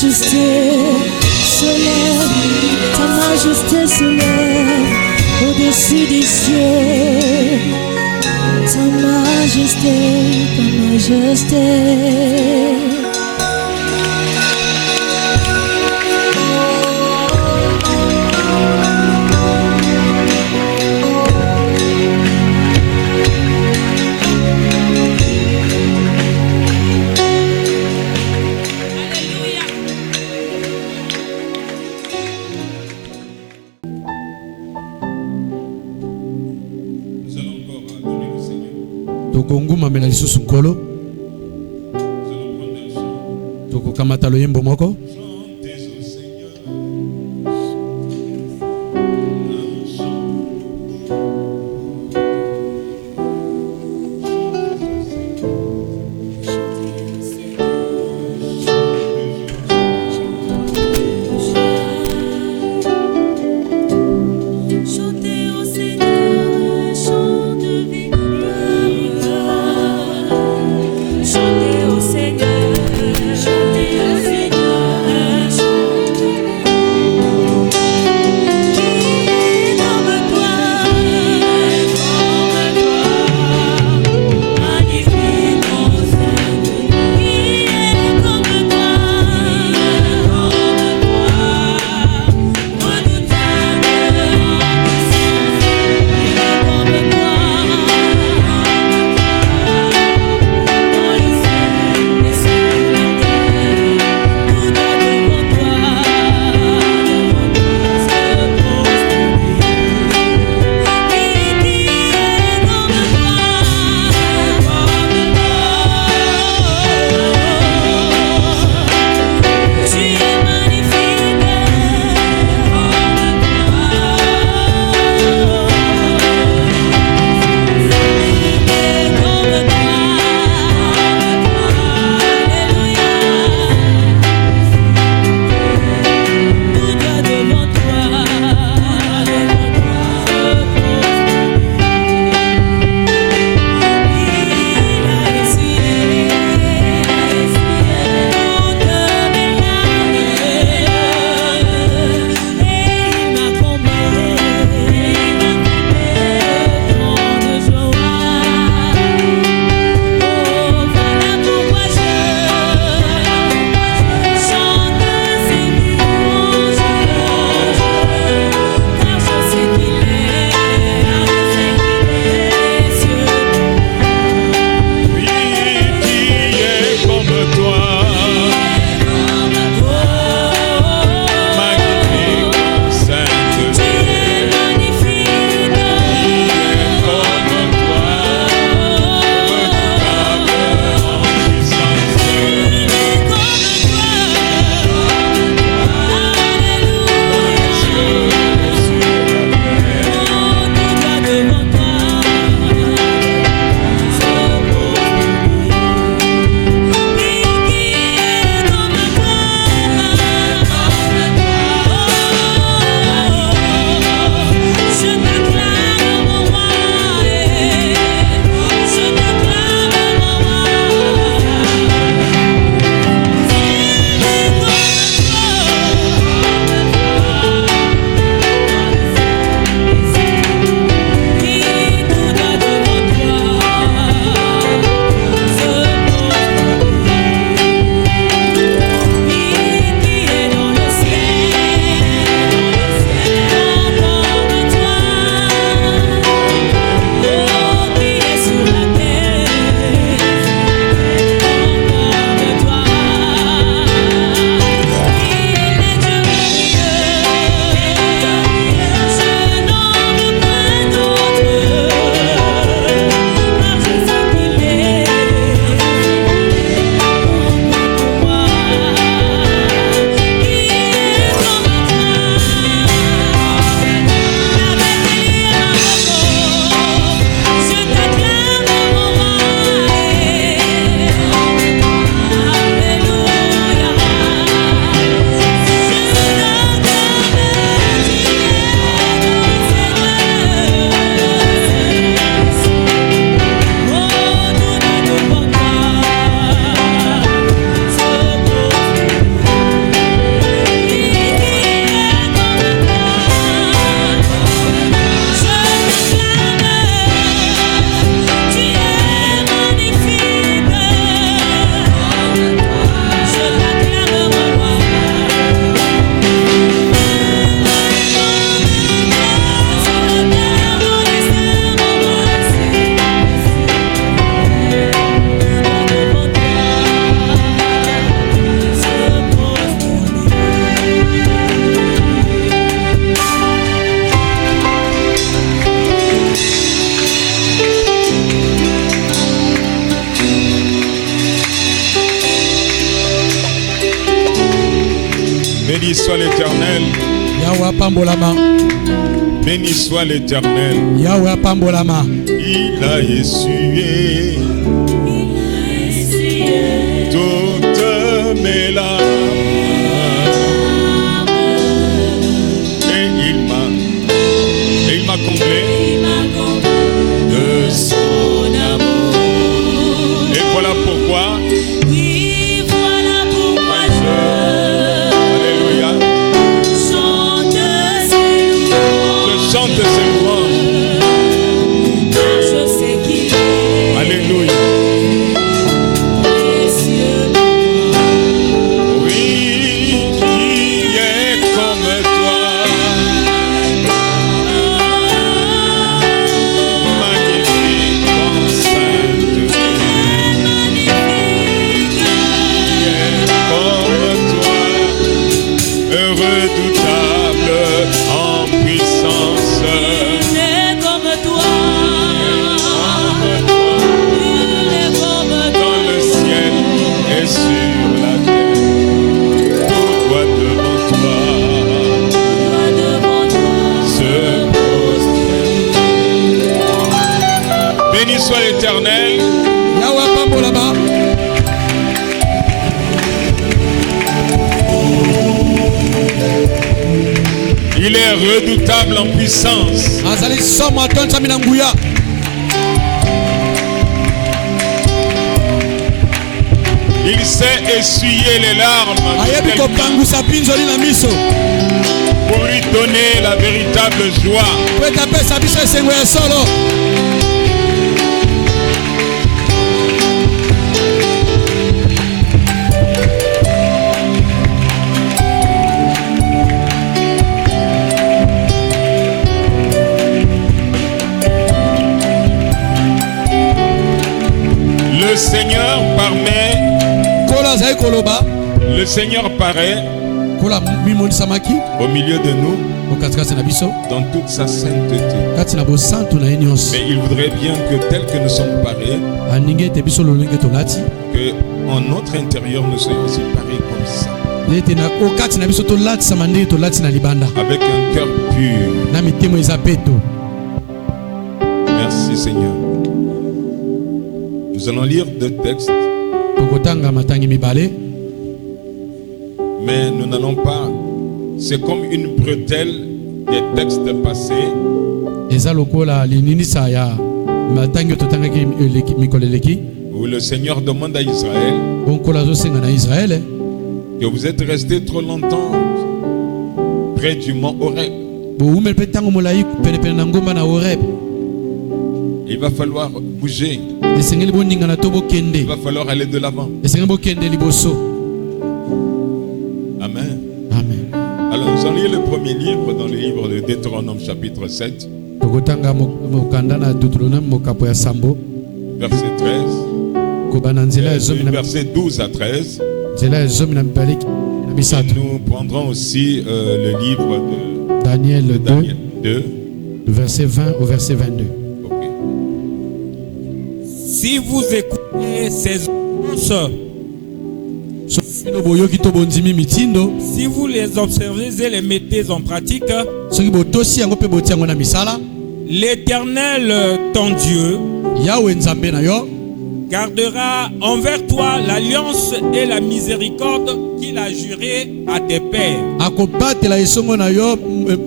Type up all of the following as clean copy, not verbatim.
majesté se lève au-dessus des cieux. Ta majesté, ta majesté. Tokonguma mela lisusu nkolo. Tokokamata loyembo moko. Chantez au Seigneur, Béni soit l'Éternel. Yahweh apambolama. Béni soit l'Éternel. Yahweh apambolama. Il a essuyé toutes mes larmes. Et il m'a comblé de son amour. Et voilà pourquoi. Oui, voilà pourquoi Alléluia. Je chante ses louanges. je sais qu'il est Alléluia. précieux. Oui, qui est comme toi. Magnifique en sainteté. Qui est comme toi. Redoutable en puissance. Il est comme toi. Il est comme Dans toi. le ciel et sur la terre, tout doit devant toi Devant toi. se prosterne. Béni soit l'Éternel. Yahweh apambolama. Il est redoutable en puissance. Azali somo atonza mina nguya. Il sait essuyer les larmes de Ayebi quelqu'un kopangwisa pinzoli na miso. pour lui donner la véritable joie. Po ete apesa biso esengo ya solo. Le Seigneur Kola azali koloba. le Seigneur paraît Kola mimonisamaki. au milieu de nous Okatikati na biso. dans toute sa sainteté. Kati na bosantu na ye nyonso. Mais il voudrait bien que tel que nous sommes parés, Aningi ete biso lolenge tolati. que en notre intérieur nous soyons aussi parés comme ça, Ete na okati na biso tolatisama ndenge tolati na libanda. avec un cœur pur. Na mitemo eza peto. Merci Seigneur. Nous allons lire deux textes, Tokotanga matangi mibale. mais nous n'allons pas. C'est comme une bretelle des textes passés. Eza lokola lininisa ya matangi totangaki mikolo eleki. Où le Seigneur demande à Israël Onkola azosenga na Israele. que vous êtes restés trop longtemps près du mont Horeb. Boumeli mpe ntango molai penepene na ngomba na Horeb. Il va falloir bouger. Esengeli boningana to bokende. Il va falloir aller de l'avant. Esengeli bokende liboso. Amen. Amen. Alors nous allons lire le premier livre dans le livre de Deutéronome chapitre 7, Tokotanga mokanda na Deutéronome mokapo ya sambo. verset 13. Kobana nzela ya zomi na Verset 12 à 13. nzela ya zomi na mibale na Et misato. nous prendrons aussi le livre de Daniel 2, Daniel 2. du verset 20 au verset 22. Ok. Si vous écoutez ces annonces, Soki bino boyoki to bondimi mitindo, si vous les observez et les mettez en pratique, soki botosi yango mpe botia yango na misala, l'Éternel, ton Dieu, Yahweh nzambe na yo gardera envers toi l'alliance et la miséricorde qu'il a juré à tes pères. akobatela esongo na yo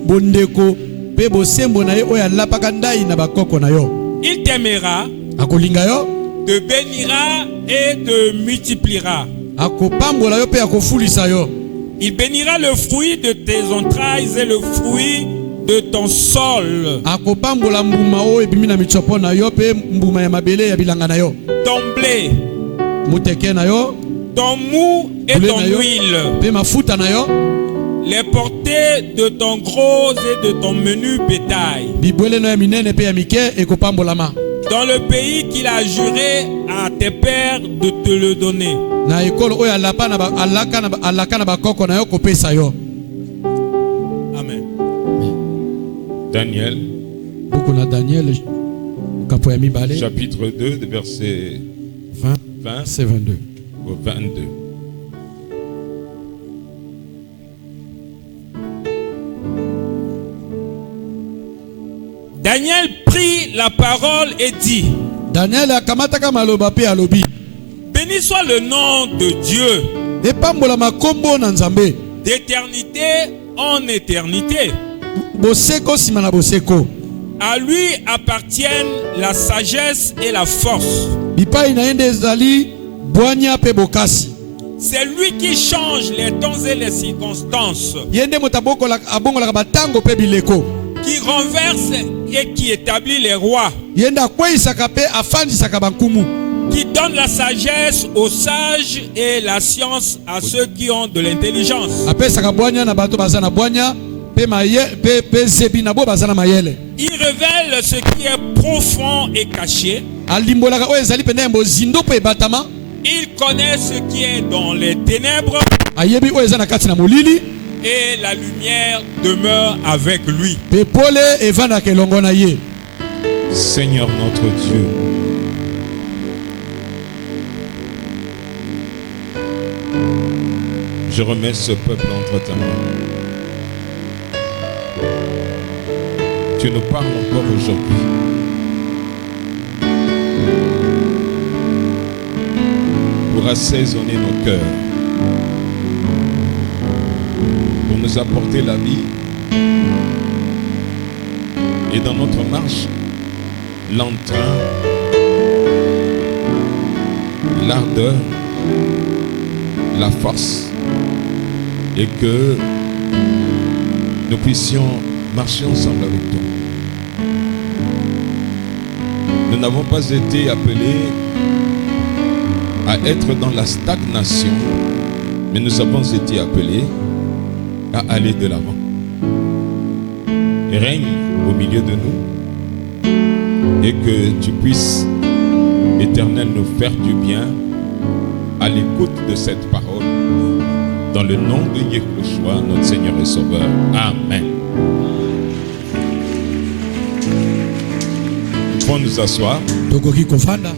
bondeko mpe bosembo na ye oyo alapaka ndai na bakoko na yo. Il t'aimera, Akolinga yo, te bénira et te multipliera. akopambola yo mpe akofulisa yo. Il bénira le fruit de tes entrailles et le fruit de ton sol, Akopambola mbuma oyo ebimi na mitsopo na yo mpe mbuma ya mabele ya bilanga na yo. ton blé, Muteke na yo ton mou et Blé ton na yo. huile, mpe mafuta na yo, les portées de ton gros et de ton menu bétail, bibwele na yo ya minene mpe ya mike ekopambolama. dans le pays qu'il a juré à tes pères de te le donner. Na ekolo oyo alaka na bakoko na yo kopesa yo. Amen. Daniel, Buku na Daniel kapo ya mibale chapitre 2, de verset 20 20 verset 22. au 22. Daniel prit la parole et dit, Daniel akamataka maloba pe alobi. béni soit le nom de Dieu, Epambola makombo na Nzambe. d'éternité en éternité. Boseko simana boseko. À lui appartiennent la sagesse et la force. Bipai na yende ezali bwanya pe bokasi. C'est lui qui change les temps et les circonstances, Yende motaboko la abongola batango pe bileko. qui renverse et qui établit les rois, Yende akweyisaka pe afandisaka bankumu. qui donne la sagesse aux sages et la science à ceux qui ont de l'intelligence. Apesaka bwanya na bato bazana bwanya pe pe zebi na bo bazana mayele. Il révèle ce qui est profond et caché. Alimbolaka oyo ezali pene mbo zindo pe batama. Il connaît ce qui est dans les ténèbres Ayebi oyo ezana kati na molili. et la lumière demeure avec lui. Pe pole evanda kelongo na ye. Seigneur notre Dieu, je remets ce peuple entre ta main. Tu nous parles encore aujourd'hui. Pour assaisonner nos cœurs, pour nous apporter la vie et dans notre marche, l'entrain, l'ardeur, la force, et que nous puissions marcher ensemble avec toi. Nous n'avons pas été appelés à être dans la stagnation, mais nous avons été appelés à aller de l'avant. Règne au milieu de nous et que tu puisses, Éternel, nous faire du bien à l'écoute de cette parole. Dans le nom de Yeshua, notre Seigneur et Sauveur. Amen. Nous pouvons nous asseoir. Tokoki kofanda.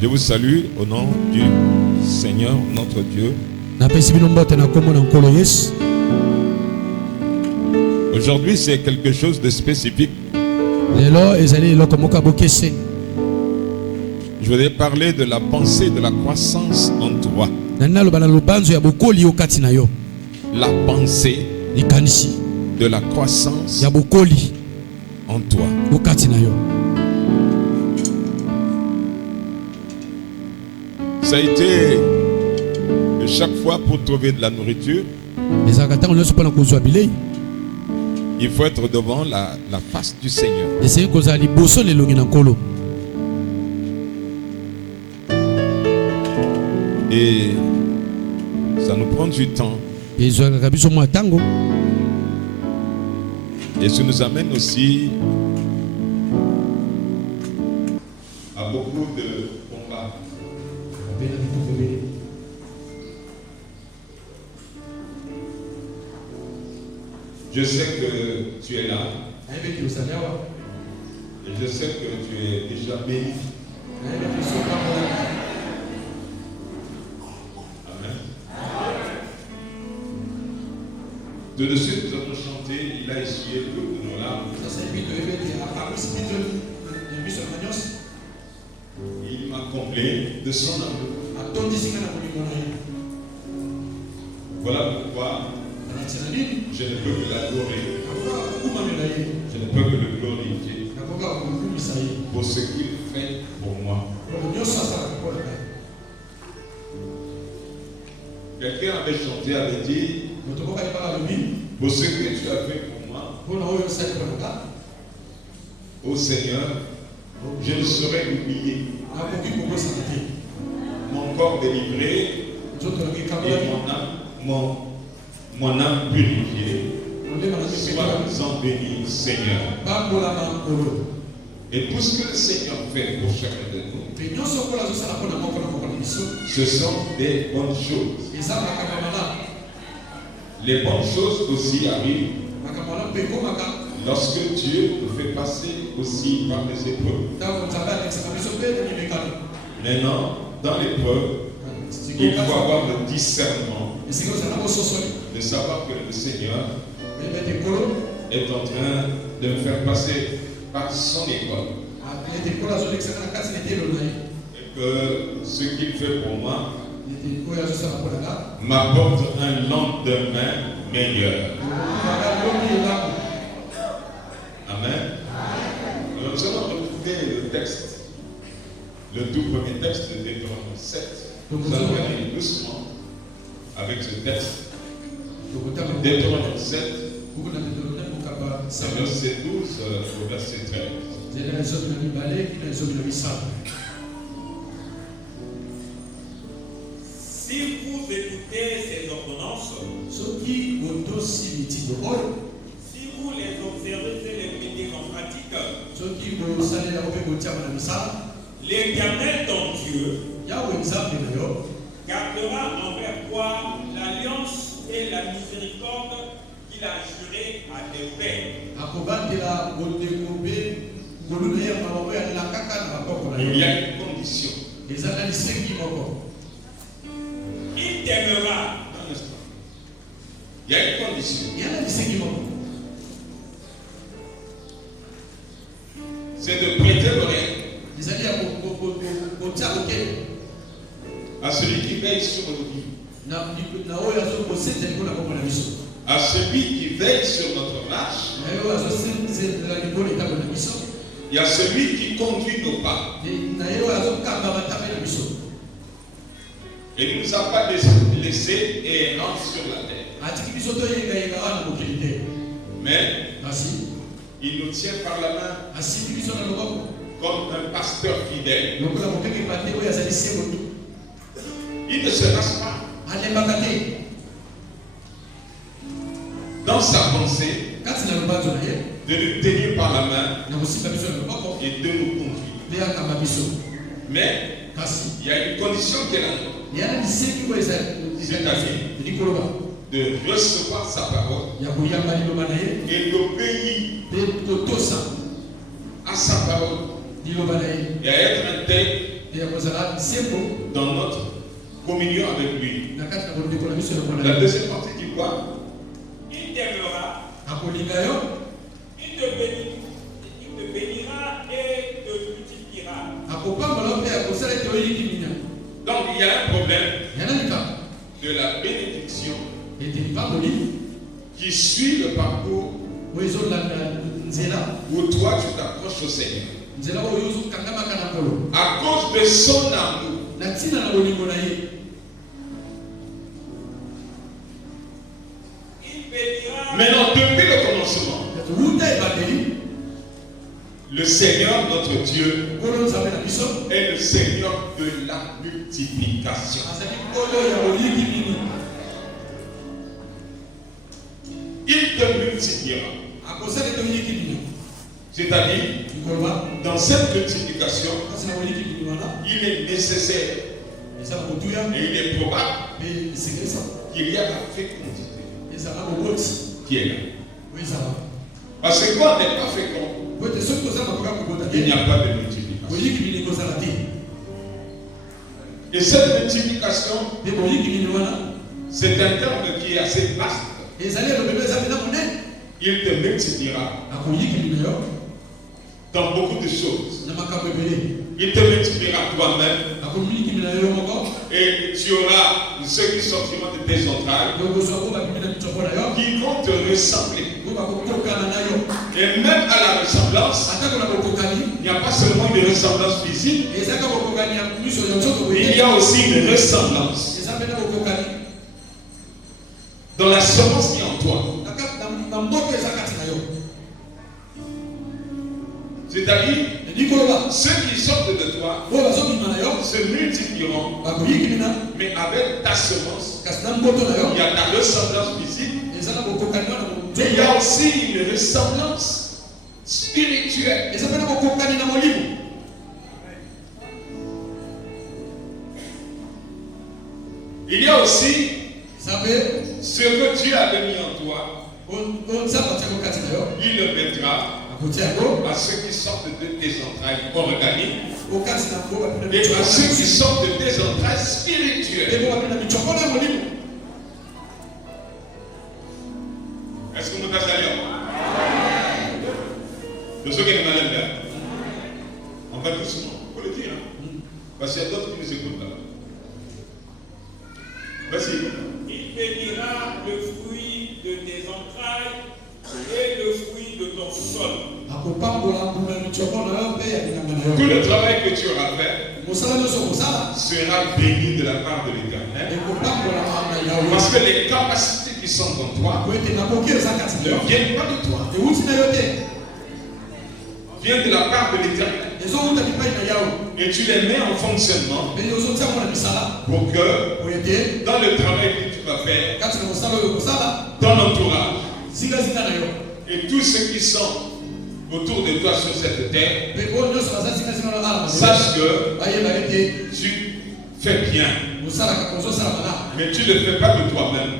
Je vous salue au nom du Seigneur, notre Dieu. Napesi bino mbote na kombo na nkolo Yesu. Aujourd'hui, c'est quelque chose de spécifique. Lelo ezali eloko moko bokese. Je voudrais parler de la pensée de la croissance en toi. Nana loba na lubanzo ya bokoli yo kati na yo. La pensée Likanisi de la croissance ya bokoli en toi. yo kati na yo. Ça a été chaque fois pour trouver de la nourriture, Ezaka tango nyonso pona kozwa bilei. il faut être devant la face du Seigneur. Essaye kozala liboso lelongi na nkolo. Et ça nous prend du temps. Ezwaka biso mwa tango. Et ça nous amène aussi à beaucoup de combats. Je sais que tu es là. Et je sais que tu es déjà béni. Amen. Tout de suite, nous avons chanté, il a essuyé toutes nos larmes. Il m'a comblé de son amour. Voilà pourquoi je ne peux que l'adorer. Je ne peux que le glorifier pour ce qu'il fait pour moi. Quelqu'un avait chanté, avait dit, pour ce que tu as fait pour moi, ô Seigneur, je ne saurais oublier. Mon corps délivré et mon âme purifiée. Sois-en béni, Seigneur. Et tout ce que le Seigneur fait pour chacun de nous, ce sont des bonnes choses. Les bonnes choses aussi arrivent lorsque Dieu nous fait passer aussi par les épreuves. Maintenant, dans l'épreuve, il faut avoir le discernement de savoir que le Seigneur est en train de me faire passer par son école. Et que ce qu'il fait pour moi m'apporte un lendemain meilleur. Amen. Alors nous allons retrouver le texte, le tout premier texte de Deutéronome 7. Nous allons aller doucement avec ce texte. Deutéronome 7, verset 12 au verset 13. Si vous écoutez ces ordonnances, si vous les observez et les mettez en pratique, l'Éternel ton Dieu gardera envers toi l'alliance et la miséricorde qu'il a juré à tes pères. Il y a une condition. Il t'aimera. Un instant. Il y a une condition. C'est de prêter l'oreille à celui qui veille sur nos vies, à celui qui veille sur notre marche, et à celui qui conduit nos pas. Et il ne nous a pas laissés errants sur la terre. Mais il nous tient par la main comme un pasteur fidèle. Il ne se lasse pas dans sa pensée de nous tenir par la main et de nous conduire. Mais il y a une condition qui est la nôtre, c'est-à-dire de recevoir sa parole et d'obéir à sa parole et à être intègre dans notre communion avec lui. La deuxième partie dit quoi? Il t'aimera, il te bénira et te multipliera. Donc il y a un problème de la bénédiction qui suit le parcours où toi tu t'approches au Seigneur. À cause de son amour, maintenant, depuis le commencement, le Seigneur, notre Dieu, est le Seigneur de la multiplication. Il te multipliera. C'est-à-dire, dans cette multiplication, il est nécessaire et il est probable qu'il y a la fécondité qui est là. Parce que quand on n'est pas fécond, il n'y a pas de multiplication. Et cette multiplication, c'est un terme qui est assez vaste. Il te multipliera dans beaucoup de choses. Il te multipliera toi-même. Et tu auras ceux qui sortiront de tes entrailles qui vont te ressembler. Et même à la ressemblance, il n'y a pas seulement une ressemblance physique, il y a aussi une ressemblance dans la semence qui est en toi. C'est-à-dire, ceux qui sortent de toi se multiplieront, mais avec ta semence, il y a ta ressemblance physique, mais il y a aussi une ressemblance spirituelle. Il y a aussi ce que Dieu a mis en toi, il le mettra à ceux qui sortent de tes entrailles organiques et à ceux qui sortent de tes entrailles spirituelles. Est-ce que nous allons? De ceux qui sont malades là. On va doucement. Il faut le dire. Hein? Parce qu'il y a d'autres qui nous écoutent là. Vas-y. Il bénira le fruit de tes entrailles et le fruit de ton sol. Tout le travail que tu auras fait sera béni de la part de l'Éternel. Parce que les capacités qui sont en toi ne viennent pas de toi. Viennent de la part de l'Éternel. Et tu les mets en fonctionnement pour que dans le travail que tu vas faire, ton entourage et tous ceux qui sont autour de toi sur cette terre sache que tu fais bien. Mais tu ne le fais pas de toi-même.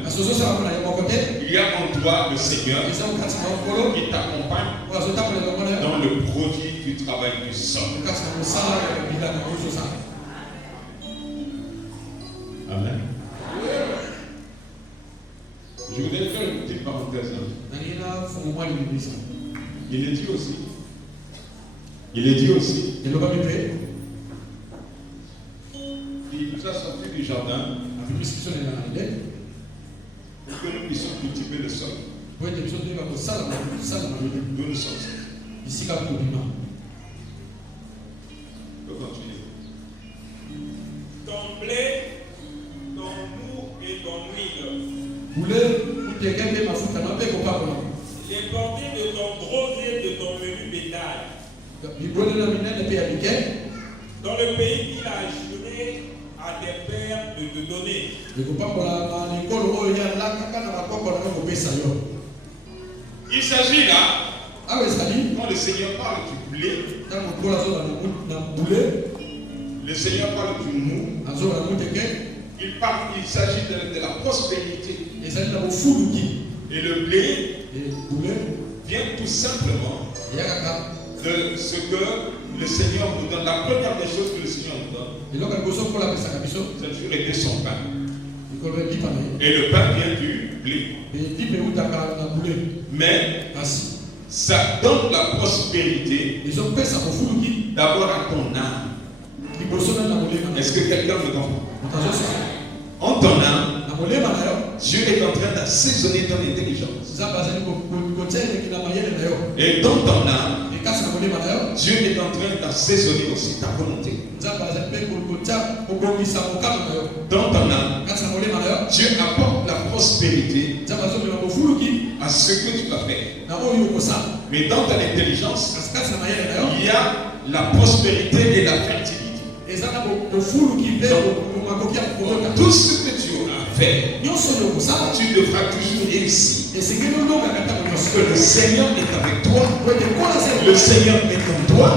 Il y a en toi le Seigneur qui t'accompagne dans le produit du travail du sol. Amen. Je voudrais faire une petite parenthèse. Il est dit aussi. Il nous a sorti du jardin pour que nous puissions cultiver le sol. Nous nous sommes. On peut continuer. Ton blé, ton mou et ton huile. Les portées de ton gros et de ton menu bétail. Dans le pays qu'il a juré à tes pères de te donner. Il s'agit là, quand le Seigneur parle du blé, le Seigneur parle du mou, il s'agit de la prospérité. Et le blé vient tout simplement de ce que le Seigneur nous donne. La première des choses que le Seigneur nous donne, c'est toujours été son pain. Et le pain vient du blé. Mais ça donne la prospérité d'abord à ton âme. Est-ce que quelqu'un me comprend? En ton âme, Dieu est en train d'assaisonner ton intelligence. Et dans ton âme, Dieu est en train d'assaisonner aussi ta volonté. Dans ton âme, Dieu apporte la prospérité à ce que tu vas faire. Mais dans ton intelligence, il y a la prospérité et la fertilité. Donc, tout ce que tu auras fait, tu devras toujours réussir. Parce que le Seigneur est avec toi. Le Seigneur est en toi.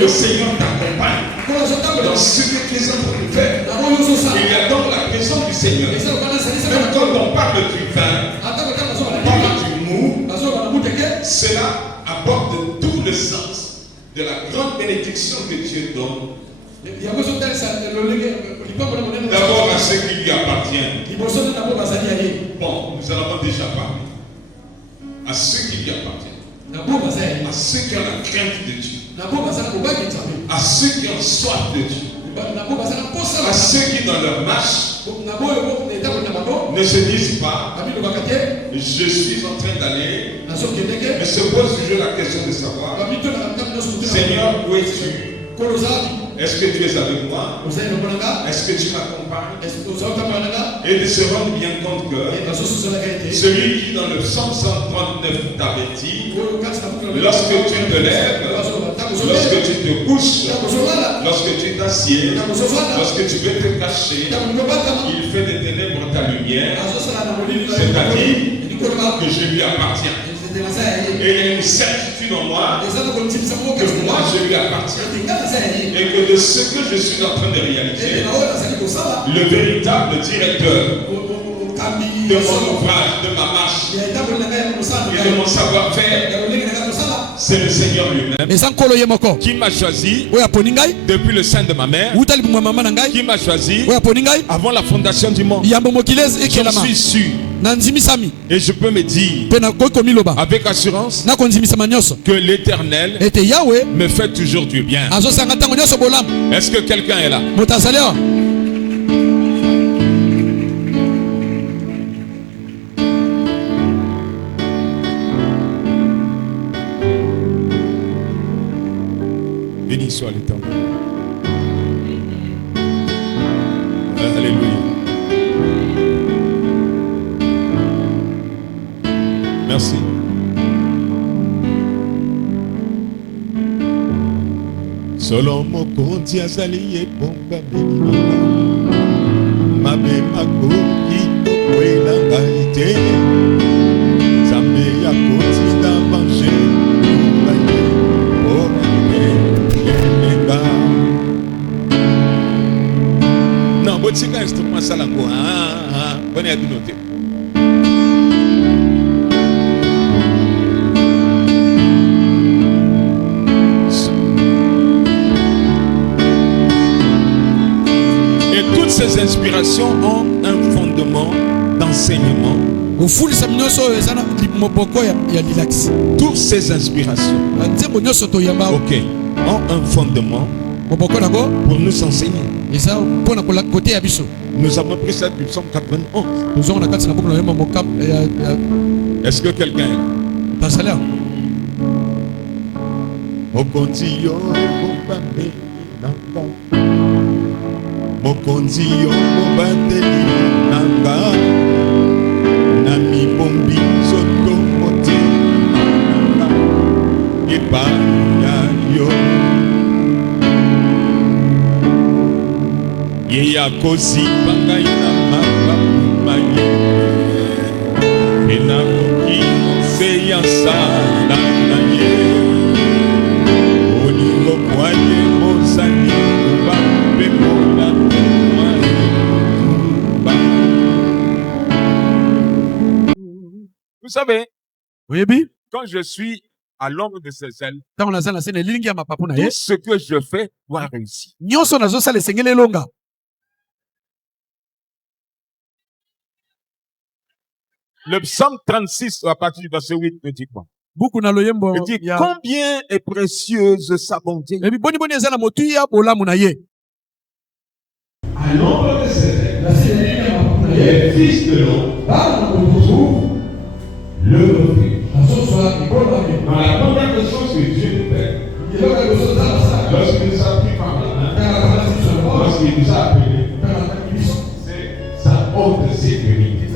Le Seigneur t'accompagne dans ce que tu es en train de faire. Il y a donc la présence du Seigneur. Même quand on parle du vin, on parle du mou, cela apporte tout le sens de la grande bénédiction que Dieu donne. D'abord à ceux qui lui appartiennent. Bon, nous en avons déjà parlé. À ceux qui lui appartiennent. À ceux qui ont la crainte de Dieu. À ceux qui ont soif de Dieu. À ceux qui dans leur marche ne se disent pas je suis en train d'aller, mais se pose toujours la question de savoir Seigneur, où es-tu? Est-ce que tu es avec moi? Est-ce que tu m'accompagnes? Et de se rendre bien compte que celui qui dans le Psaume 139 t'avertit, lorsque tu te lèves, lorsque tu te couches, lorsque tu t'assieds, lorsque tu veux te cacher, il fait des ténèbres ta lumière, c'est-à-dire que je lui appartiens. Et il y a une certitude en moi que moi je lui appartiens. Et que de ce que je suis en train de réaliser, le véritable directeur de mon ouvrage, de ma marche et de mon savoir-faire, c'est le Seigneur lui-même qui m'a choisi depuis le sein de ma mère, qui m'a choisi avant la fondation du monde. Je suis sûr nanzimisami Et je peux me dire pe nakoki komiloba avec assurance nakonzimisama nyonso que l'Éternel ete Yawe me fait toujours du bien. azosanga ntango nyonso bolamu. Est-ce que quelqu'un est là? Moto azali awa? Béni soit l'Éternel. Alléluia. Merci. Solo mokonzi azali ebonga benimanga mabe makoki tokwelanga ete nzambe yakotinda bange baye orane emenga non botika instrument salango boni aduno te. Ces inspirations ont un fondement d'enseignement. Toutes ces inspirations, ok, ont un fondement pour nous enseigner. Nous avons pris ça du psaume 91. Est-ce que quelqu'un est là? Mokonzi yo mobateli nanga nami bombi soto mote nanga epa ya yo ye ya kosi bangai na mababu maye ena koki se ya sala na ye oningo kwaye mosani kuba pemola. Vous savez, quand je suis à l'ombre de ses ailes, tout ce que je fais doit réussir. Le psaume 36, à partir du verset 8, me dit quoi? Il dit, combien est précieuse sa bonté. À l'ombre de ses ailes, les fils de l'homme trouvent le refuge. Dans la première des choses que Dieu nous fait, lorsqu'il nous a pris par la main, lorsqu'il nous a appelés, c'est sa haute sécurité.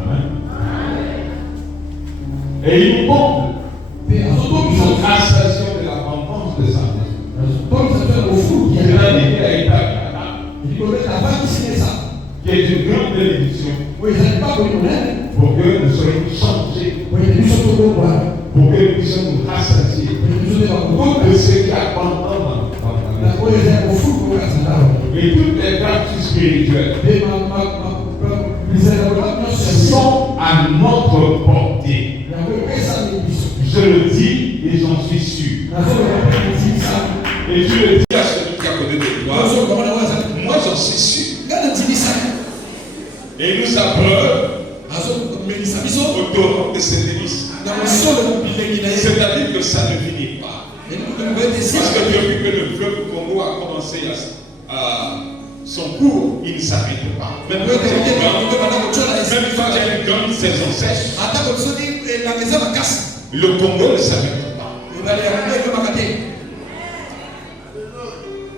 Amen. Et il nous bombe. Notre association de la vengeance de sa maison. Il a dit qu'il a été qui est une grande bénédiction pour que nous soyons changés, pour que nous puissions nous rassasier de ce qui abandonne dans et toutes les vertus spirituelles sont à notre portée. Je le dis et j'en suis sûr. Et tu le dis à celui qui est à côté de toi. Moi j'en suis sûr. Et nous abreuve au torrent de ses délices. C'est-à-dire que ça ne finit pas. Parce que depuis que le fleuve Congo a commencé son cours, il ne s'arrête pas. Même quand il y a une grande saison sèche, le Congo ne s'arrête pas.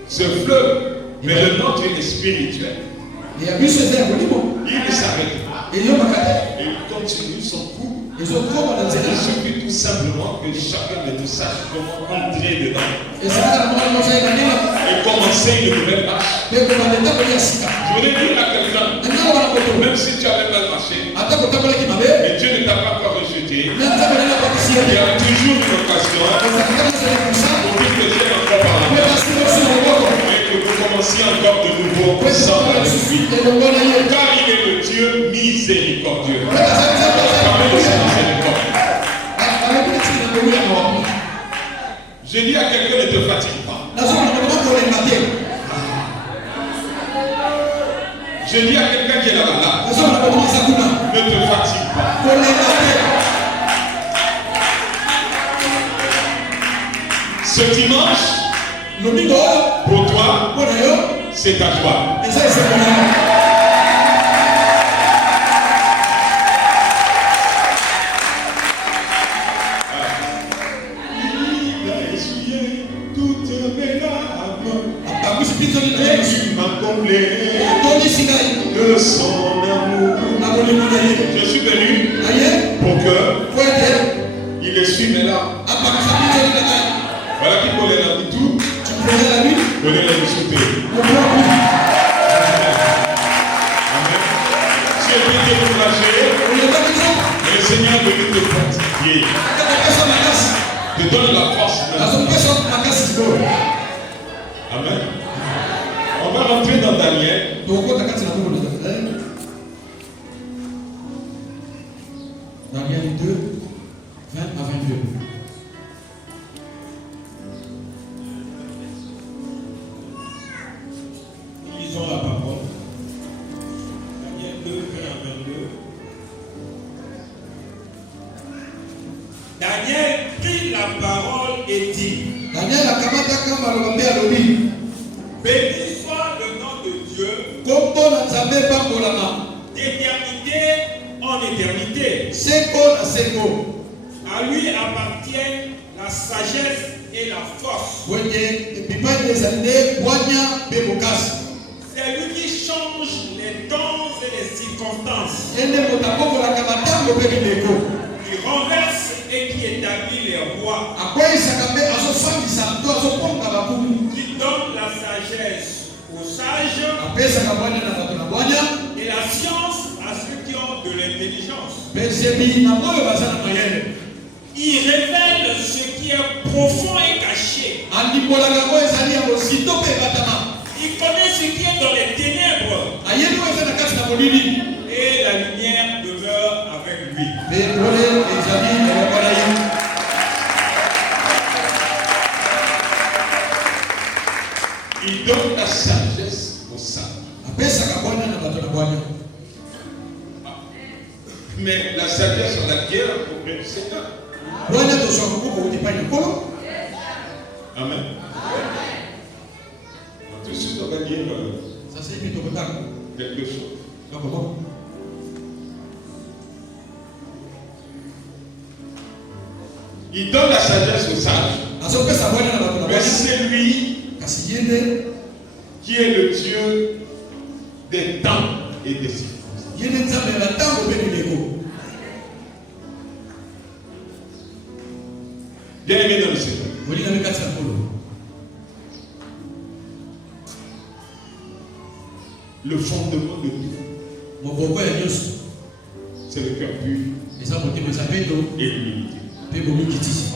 Ce fleuve, mais le nôtre est spirituel. Il ne s'arrête pas. Il continue son cours. Il suffit tout simplement que chacun de nous sache comment entrer dedans. Et commencer une nouvelle marche. Je voudrais dire à quelqu'un, même si tu avais mal marché, mais Dieu ne t'a pas encore rejeté, il y a toujours une occasion pour que Dieu encore par la main. Et que vous commenciez encore de nouveau ensemble avec lui. Car il est le Dieu miséricordieux. Je dis à quelqu'un, ne te fatigue pas. Je dis à quelqu'un qui est là-bas, là, Nous sommes là pour ça. ne te fatigue pas. Pour les garder. Ce dimanche, Domingo, pour toi, pour nous, c'est ta joie. et ça, c'est bon. Il a essuyé toutes mes larmes. Et Tu m'as comblé Tony Singaï, de son amour. Napoli Monaï, Je suis venu Aïe, pour que Fouette, il essuie mes larmes. Apakasami Tony Singaï, Voilà qui connaît la vie tout, tu pleurais la nuit, connaît la vie. au plan. Amen. Si elle est découragée, On est pas maison, le Seigneur veut te fortifier. quand on fait ça, ma casse, Te donne la force. la zone fait ça, ma casse, Amen. On va rentrer dans Daniel. donc on a cassé la boule. Daniel 2, 20 à 22. Lisons la parole. Daniel 2, 20 à 22. Daniel prit la parole et dit, Daniel akamata kama alobambia lobi, béni soit le nom de Dieu, kombo na Nzambe pambolama, d'éternité en éternité. seko na seko, À lui appartiennent la sagesse et la force. wenye bipai ezali nde bwanya mpe bokasi. C'est lui qui change les temps et les circonstances. Ende moto akombolaka matango mpe mileko, Qui renverse et qui établit les rois. akweyisaka mpe azosambisa to azoponga bakumu, Qui donne la sagesse aux sages apesaka bwanya na bato na bwanya, et la science à ceux qui ont de l'intelligence. mpe zebi na oyo baza na mayele. Il révèle ce qui est profond et caché. Andimbolaka oyo ezali ya bozito mpe ebatama, Il connaît ce qui est dans les ténèbres ayebi oyo eza na kati na molili, et la lumière demeure avec lui. mpe pole ezali eloko na ye. Il donne la sagesse aux sages. Apesaka bwanya na bato na bwanya. Mais la sagesse en la guerre pour le Seigneur. Bwanya tozwa kokuba kuti pai na nkolo. Amen. Tout de suite, on va dire Sasa hivi tokotaka quelque chose. nakoboko. Il donne la sagesse aux sages. Azopesa bwanya na bato na Mais bwanya. c'est lui Kasi ye nde qui est le Dieu des temps et des circonstances. ye nde Nzambe ya ntango mpe mileko. Bien aimé dans le Seigneur. Molingami kati ya nkolo. Le fondement de tout, Moboko ya nyonso c'est le cœur pur eza motema eza peto et l'humilité. mpe bomikitisi.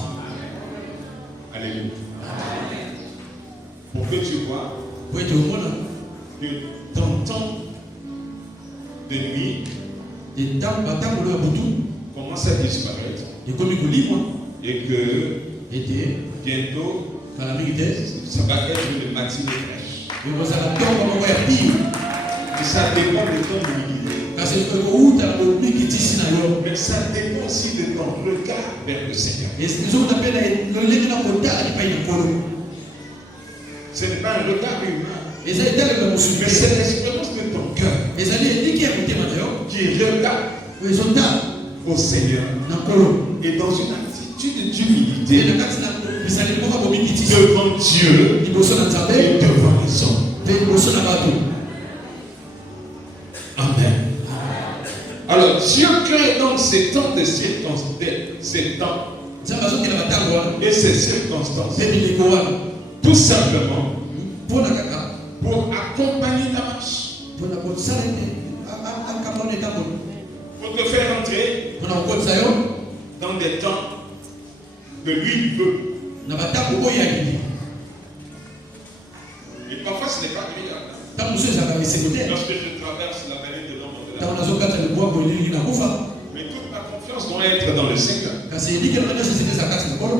Alléluia. Pour que tu vois Po ete omona que ton temps de nuit batangolo ya butu commence à disparaître ekomi kolimwa et que ete bientôt kala mingi te ça va être une matinée fraîche. ekozala ntongo moko ya pio, Et ça dépend de ton humilité. kasi ekouta na bomikitisi na yo. Mais ça dépend aussi de ton regard vers le Seigneur. ezokota mpe na lolenge na kotala epai na nkolo. Ce n'est pas un regard humain, eza etalelo ya mosusu mais te, c'est l'expérience de ton cœur ezali eliki ya motema na yo qui regarde oyo ezotala au Seigneur na nkolo et dans une attitude te d'humilité na kati na bizaleli moko ya bomikitisi devant Dieu liboso na et Nzambe devant les hommes. mpe liboso na bato. Amen. Alors Dieu crée donc ces temps de circonstances, ces temps Nzambe azokela batango wana et ces circonstances, mpe mileko wana tout simplement mpona kaka pour accompagner ta marche, mpona kosala ete akamba wana etamboli, pour te faire entrer mpona kokotisa yo dans des temps que lui veut. na batango oyo alingi. Et parfois ce n'est pas agréable. ntango mosusu ezalaka eseko te, Lorsque je traverse la vallée de l'ombre de la ntango mort. nazokata libwako elingi na kufa, Mais toute ma confiance doit être dans le Seigneur. kasi elikelo na nyonso ezali eza kati na nkolo,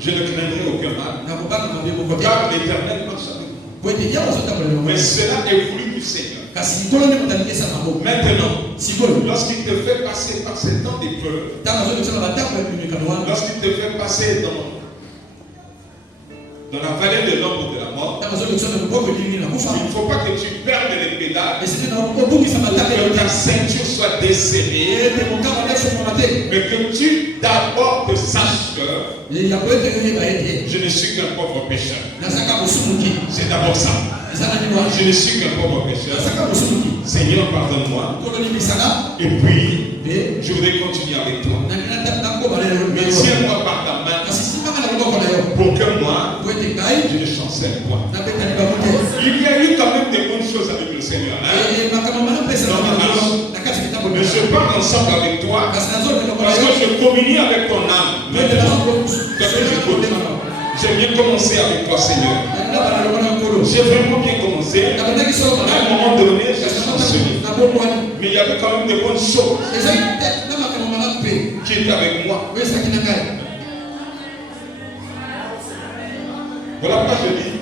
Je ne craindrai aucun mal. nakobanga mabe moko te, Car l'Éternel marche avec nous. po ete yawe azotambolela Mais ngo. cela est voulu du Seigneur. Maintenant, lorsqu'il te fait passer par ces temps d'épreuve, lorsqu'il te fait passer dans la vallée de l'ombre de la mort, il ne faut pas que tu perdes les pédales, que ta ceinture soit desserrée, mais que tu d'abord te saches que je ne suis qu'un pauvre pécheur. C'est d'abord ça. Je ne suis qu'un pauvre pécheur. Seigneur, pardonne-moi. Et puis, je voudrais continuer avec toi. Mais tiens-moi par ta main pour que moi, je ne chancelle pas. Il y a eu quand même des bonnes choses avec le Seigneur. Mais je parle ensemble avec toi parce que je communie avec ton âme. Maintenant, j'ai bien commencé avec toi, Seigneur. J'ai vraiment bien commencé. À un moment donné, j'ai chancelé. Mais il y avait quand même des bonnes choses qui étaient avec moi. Voilà pourquoi je dis.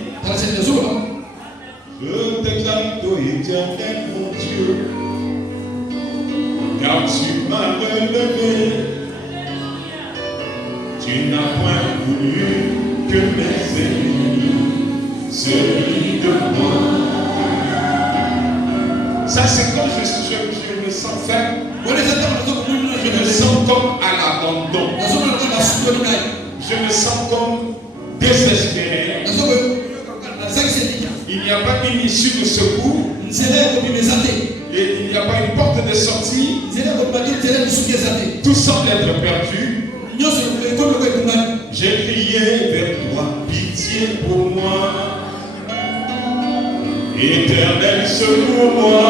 Je t'acclame, toi éternel, mon Dieu, car tu m'as relevé. Tu n'as point voulu que mes ennemis se rient de moi. Ça, c'est quand je me sens faible. Je me sens comme à l'abandon. Je me sens comme désespéré. Il n'y a pas une issue de secours. Et il n'y a pas une porte de sortie. Tout semble être perdu. J'ai crié vers toi, pitié pour moi. Éternel, secours-moi.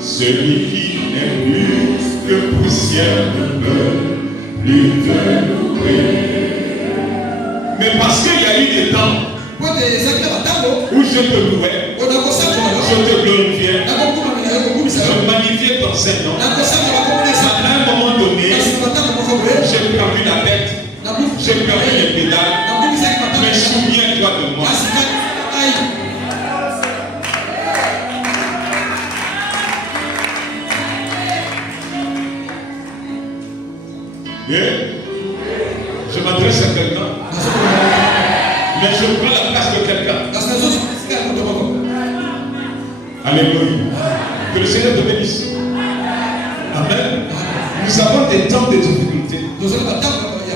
Celui qui n'est plus que poussière ne peut plus te louer. Mais parce qu'il y a eu des temps où je te louais, je te glorifiais, je magnifiais ton Seigneur. À un moment donné, j'ai perdu la tête, j'ai perdu les pédales, mais souviens-toi de moi. Et je m'adresse à quelqu'un, mais je prends la place de quelqu'un. Alléluia. Que le Seigneur te bénisse. Amen. Nous avons des temps de difficultés.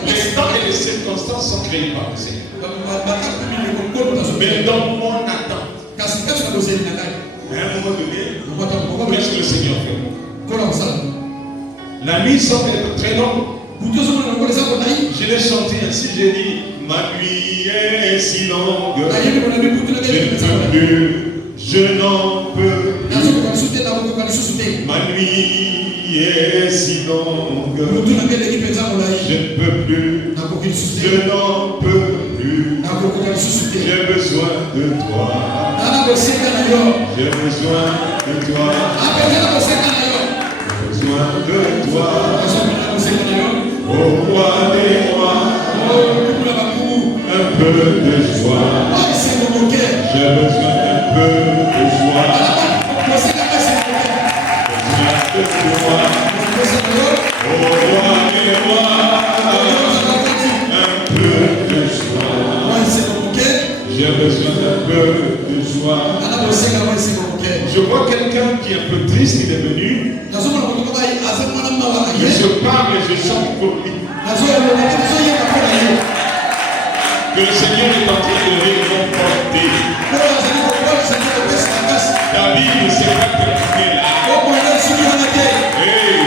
Les temps et les circonstances sont créés par le Seigneur. Mais dans mon attente, à un moment donné, qu'est-ce que le Seigneur fait? La nuit semble être très longue. Je l'ai chanté ainsi, j'ai dit, ma nuit est si longue, je ne peux plus, je n'en peux plus. Ma nuit est si longue, je ne peux plus, je n'en peux plus. J'ai besoin de toi, j'ai besoin de toi, j'ai besoin de toi. Au roi des rois, un peu de joie. J'ai besoin d'un peu de joie. Besoin de toi. Au roi des rois, un peu de joie. J'ai besoin d'un peu de joie. Je vois quelqu'un qui est un peu triste, il est venu. Mais je parle et je chante pour lui. Que le Seigneur est en train de réconforter. Ta vie ne s'est pas terminée là. Hey.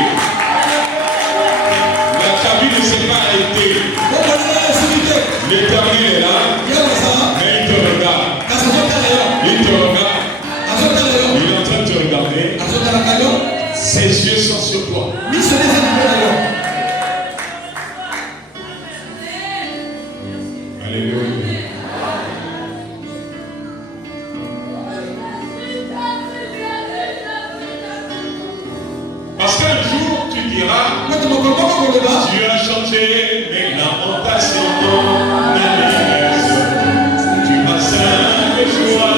Ta vie ne s'est pas arrêtée. L'Éternel est là. Mais il te regarde. Il te regarde. Il est en train de te regarder. Ses yeux sont sur toi. Alléluia. Parce qu'un jour tu diras, tu as changé mes lamentations, ma détresse. Tu m'as saint de joie.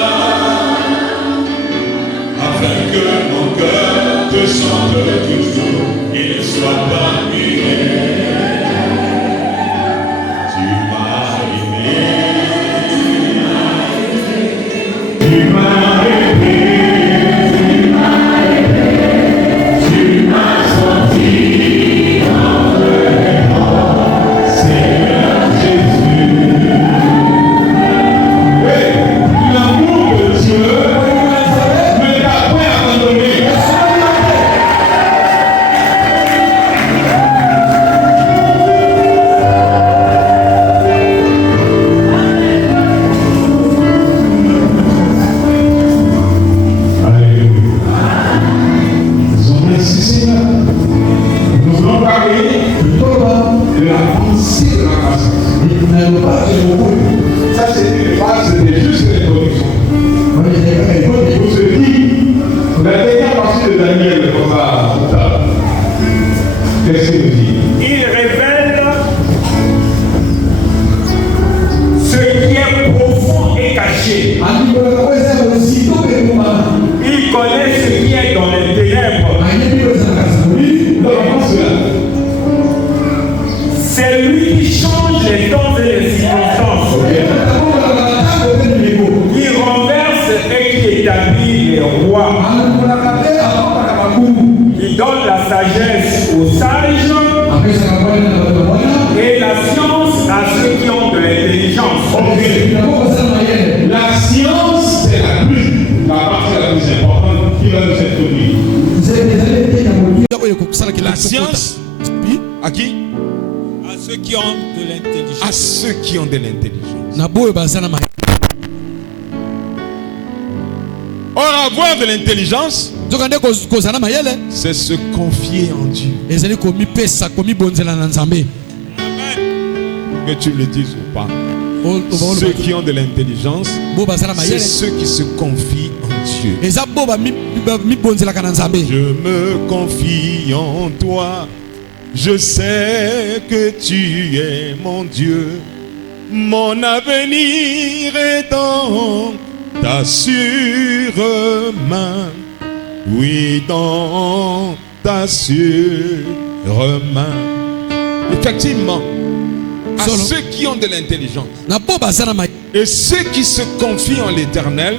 Nous allons parler de la pensée de la croissance. Ça, c'était juste l'introduction. Vous se dites, la dernière partie de Daniel, comme ça, qu'est-ce qu'il dit? Il révèle ce qui est profond et caché. Il connaît ce qui est dans les ténèbres. C'est lui qui change les temps et les circonstances. Il renverse et qui établit les rois. Il donne la sagesse aux sages et la science à ceux qui ont de l'intelligence. La science, c'est la partie la plus importante qui va nous introduire. La science, à qui? À ceux qui ont de l'intelligence. À ceux qui ont de l'intelligence. Or, avoir de l'intelligence, c'est se confier en Dieu. Que tu le dises ou pas. Ceux qui ont de l'intelligence, c'est ceux qui se confient en Dieu. Je me confie en toi. Je sais que tu es mon Dieu. Mon avenir est dans ta sûre main. Oui, dans ta sûre main. Effectivement, à ceux qui ont de l'intelligence et ceux qui se confient en l'Éternel,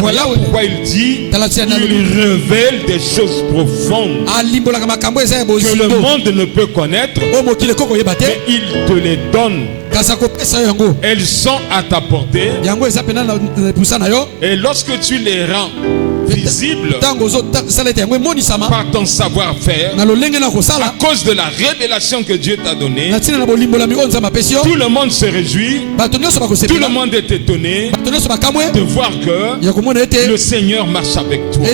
voilà pourquoi il dit il révèle des choses profondes que le monde ne peut connaître, mais il te les donne. Elles sont à ta portée, et lorsque tu les rends visibles par ton savoir-faire, à cause de la révélation que Dieu t'a donnée, tout le monde se réjouit, tout le monde est étonné de voir que le Seigneur marche avec toi.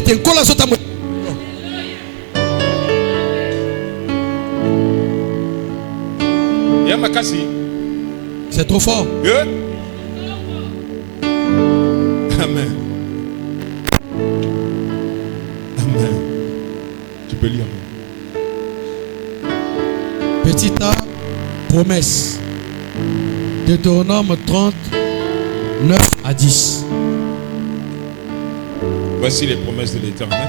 C'est trop fort. Amen. Amen. Tu peux lire. Petite A, promesse. Deutéronome 30, 9 à 10. Voici les promesses de l'Éternel.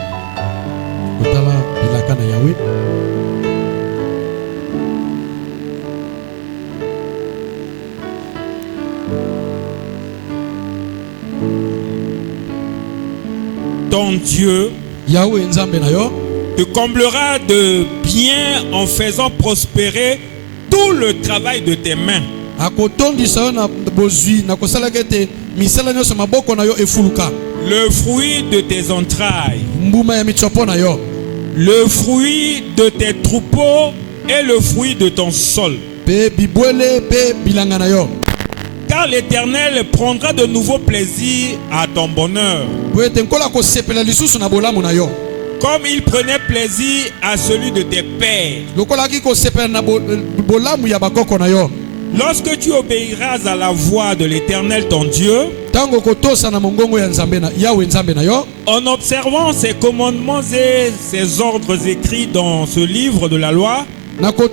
Ton Dieu te comblera de bien en faisant prospérer tout le travail de tes mains. Le fruit de tes entrailles, le fruit de tes troupeaux et le fruit de ton sol. Car l'Éternel prendra de nouveau plaisir à ton bonheur, comme il prenait plaisir à celui de tes pères. Lorsque tu obéiras à la voix de l'Éternel ton Dieu, en observant ses commandements et ses ordres écrits dans ce livre de la loi, lorsque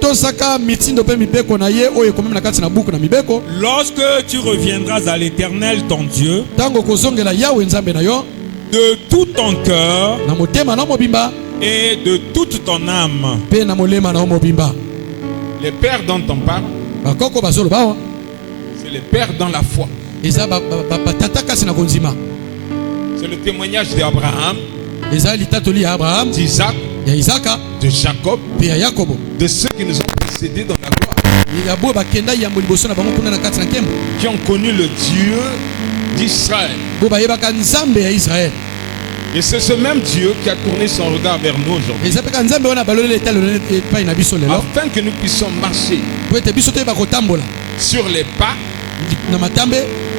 tu reviendras à l'Éternel ton Dieu, de tout ton cœur et de toute ton âme. Les pères dont on parle, c'est les pères dans la foi. C'est le témoignage d'Abraham, d'Isaac, de Jacob, de ceux qui nous ont précédés dans la gloire, qui ont connu le Dieu d'Israël. Et c'est ce même Dieu qui a tourné son regard vers nous aujourd'hui, afin que nous puissions marcher sur les pas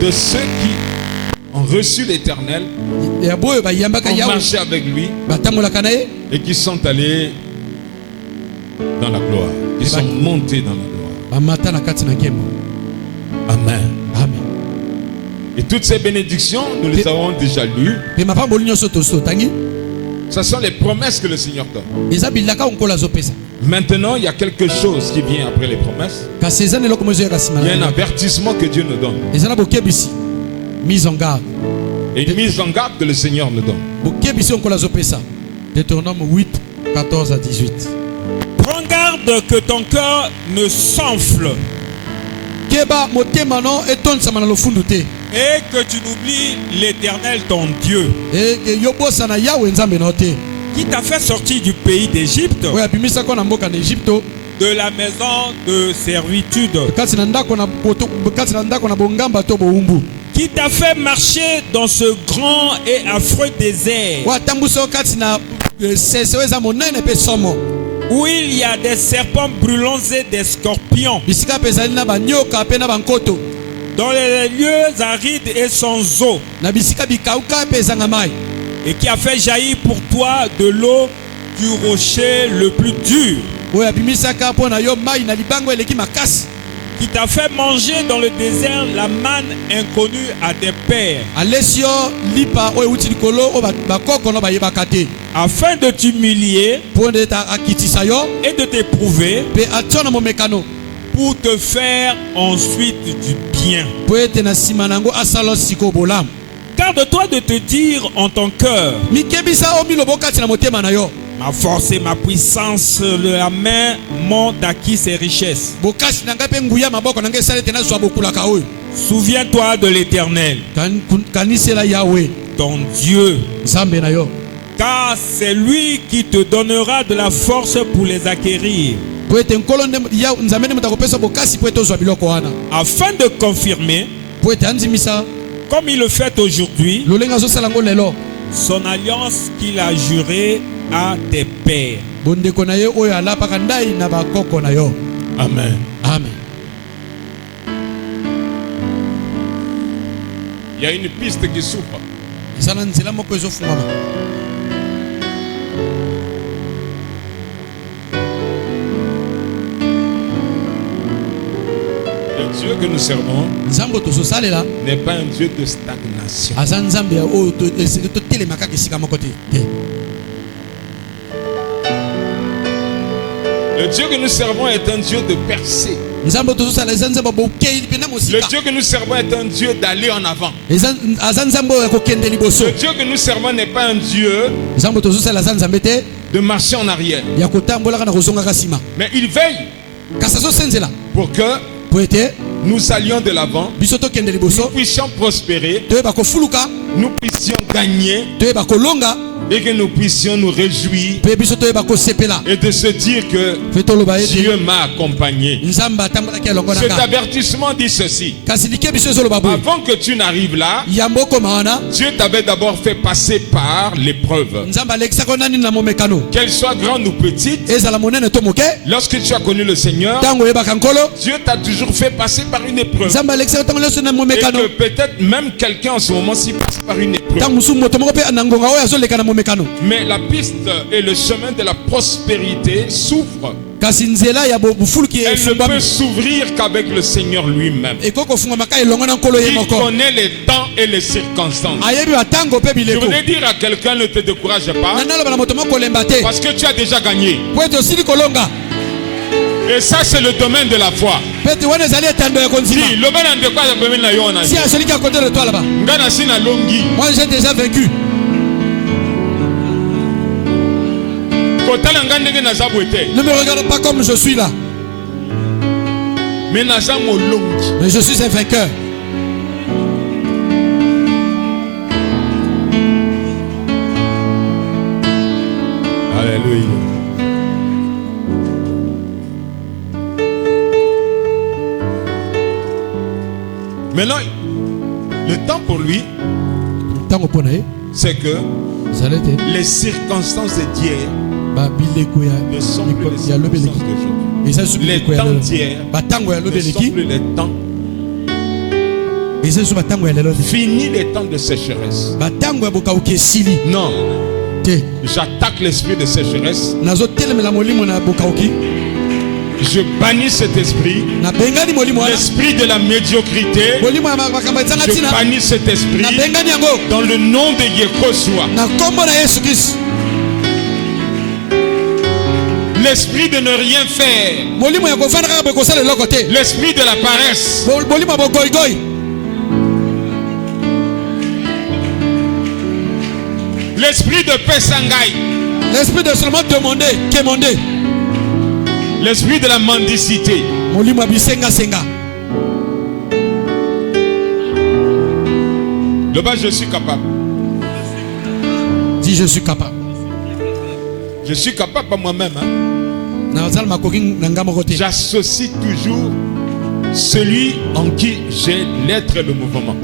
de ceux qui ont reçu l'Éternel, ont marché avec lui et qui sont allés dans la gloire, qui sont montés dans la gloire. Amen. Et toutes ces bénédictions, nous les avons déjà lues. Ce sont les promesses que le Seigneur donne. Maintenant, il y a quelque chose qui vient après les promesses. Il y a un avertissement que Dieu nous donne. Mise en garde. Et une mise en garde que le Seigneur nous donne. Deutéronome 8, 14 à 18. Prends garde que ton cœur ne s'enfle et que tu n'oublies l'Éternel ton Dieu qui t'a fait sortir du pays d'Égypte, de la maison de servitude, qui t'a fait marcher dans ce grand et affreux désert où il y a des serpents brûlants et des scorpions, dans les lieux arides et sans eau, et qui a fait jaillir pour toi de l'eau du rocher le plus dur, qui t'a fait manger dans le désert la manne inconnue à tes pères, afin de t'humilier et de t'éprouver, pour te faire ensuite du bien. Garde-toi de te dire en ton cœur: ma force et ma puissance, la main m'ont acquis ces richesses. Souviens-toi de l'Éternel, ton Dieu, car c'est lui qui te donnera de la force pour les acquérir, afin de confirmer, comme il le fait aujourd'hui, son alliance qu'il a jurée à tes pères. Amen. Amen. Il y a une piste qui s'ouvre. Le Dieu que nous servons n'est pas un Dieu de stagnation. Le Dieu que nous servons est un Dieu de percée. Le Dieu que nous servons est un Dieu d'aller en avant. Le Dieu que nous servons n'est pas un Dieu de marcher en arrière. Mais il veille pour que nous allions de l'avant, nous puissions prospérer, nous puissions gagner, et que nous puissions nous réjouir et de se dire que Dieu m'a accompagné. Cet avertissement dit ceci: avant que tu n'arrives là, Dieu t'avait d'abord fait passer par l'épreuve, qu'elle soit grande ou petite. Lorsque tu as connu le Seigneur, Dieu t'a toujours fait passer par une épreuve, et que peut-être même quelqu'un en ce moment-ci passe par une épreuve. Mais la piste et le chemin de la prospérité s'ouvrent. Elle ne peut s'ouvrir qu'avec le Seigneur lui-même. Il connaît les temps et les circonstances. Je voulais dire à quelqu'un: ne te décourage pas, parce que tu as déjà gagné. Et ça, c'est le domaine de la foi. Dis, si à celui qui est à côté de toi là-bas, moi j'ai déjà vécu. Ne me regarde pas comme je suis là, mais je suis un vainqueur. Alléluia. Maintenant, le temps pour lui, c'est que les circonstances d'hier ne sont plus les circonstances d'aujourd'hui. Les temps d'hier ne sont plus les temps Fini les temps de sécheresse. Non. J'attaque l'esprit de sécheresse. Je bannis cet esprit. L'esprit de la médiocrité. Je bannis cet esprit dans le nom de Yehoshua. L'esprit de ne rien faire. L'esprit de la paresse. L'esprit de Pessangai. L'esprit de seulement demander. L'esprit de la mendicité. Le bas, je suis capable. Dis, je suis capable. Je suis capable par moi-même. J'associe toujours celui en qui j'ai l'être et le mouvement.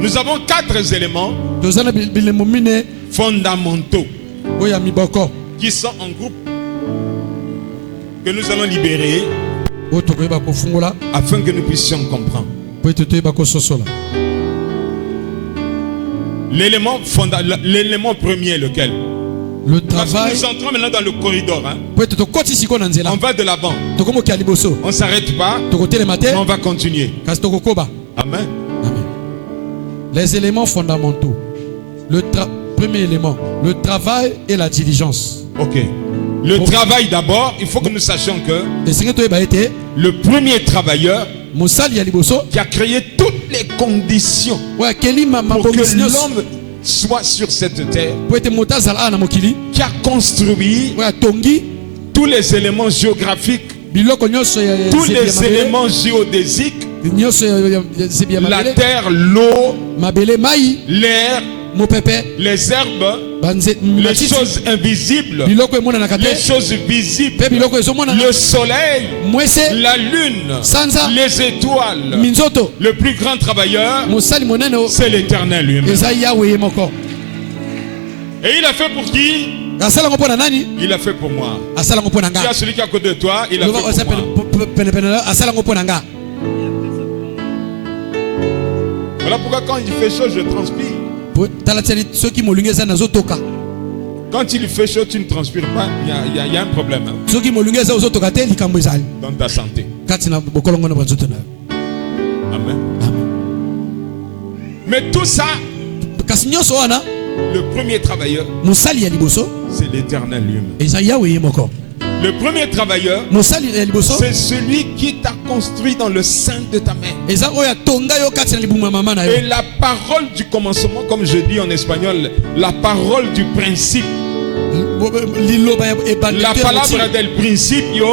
Nous avons 4 éléments fondamentaux qui sont en groupe que nous allons libérer afin que nous puissions comprendre. L'élément premier est lequel? Le travail. Nous entrons maintenant dans le corridor. On va de l'avant. On ne s'arrête pas. Mais on va continuer. Amen. Les éléments fondamentaux. Premier élément, le travail et la diligence. Ok. Le travail d'abord, il faut que nous sachions que le premier travailleur qui a créé toutes les conditions pour que l'homme soit sur cette terre, qui a construit tous les éléments géographiques, tous les éléments géodésiques, la terre, l'eau, l'air, les herbes, les choses invisibles, les choses visibles, le soleil, la lune, les étoiles. Le plus grand travailleur, c'est l'Éternel lui-même. Et il a fait pour qui? Il a fait pour moi. Tu as celui qui est à côté de toi, il a fait pour moi. Voilà pourquoi quand il fait chaud, je transpire. Quand il fait chaud, tu ne transpires pas, il y a un problème. Dans ta santé. Amen. Mais tout ça, le premier travailleur, c'est l'Éternel lui-même. Le premier travailleur, c'est celui qui t'a construit dans le sein de ta mère. Et la parole du commencement, comme je dis en espagnol, la parole du principe. La palabra del principio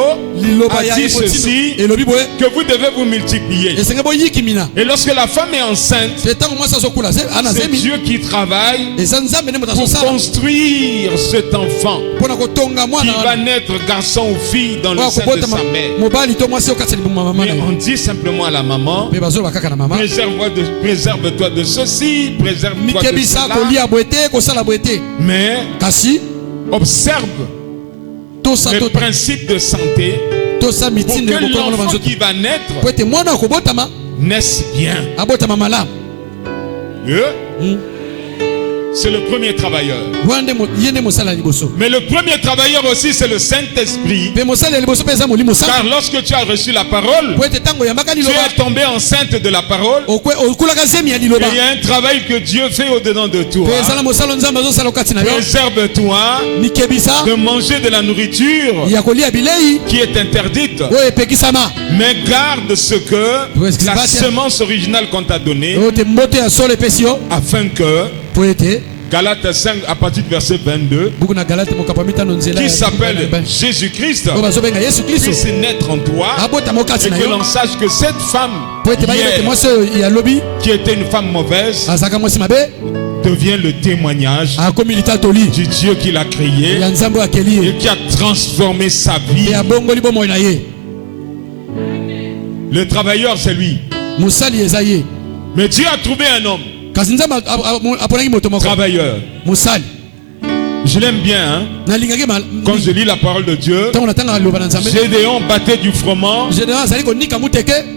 a dit ceci, que vous devez vous multiplier. Et lorsque la femme est enceinte, c'est Dieu qui travaille pour construire cet enfant qui va naître garçon ou fille dans le sein de sa mère. Mais on dit simplement à la maman, préserve-toi de ceci, préserve-toi de cela. Mais observe les principes de santé pour que l'enfant qui va naître naisse bien. C'est le premier travailleur. Mais le premier travailleur aussi, c'est le Saint-Esprit. Car lorsque tu as reçu la parole, tu es tombé enceinte de la parole. Et il y a un travail que Dieu fait au-dedans de toi. Préserve-toi de manger de la nourriture qui est interdite. Mais garde ce que la semence originale qu'on t'a donnée, afin que Galates 5 à partir du verset 22, qui s'appelle Jésus-Christ, puisse naître en toi, et que l'on sache que cette femme hier, qui était une femme mauvaise, devient le témoignage du Dieu qui l'a créé et qui a transformé sa vie. Le travailleur, c'est lui. Mais Dieu a trouvé un homme travailleur. Je l'aime bien, hein? Quand je lis la parole de Dieu, Gédéon battait du froment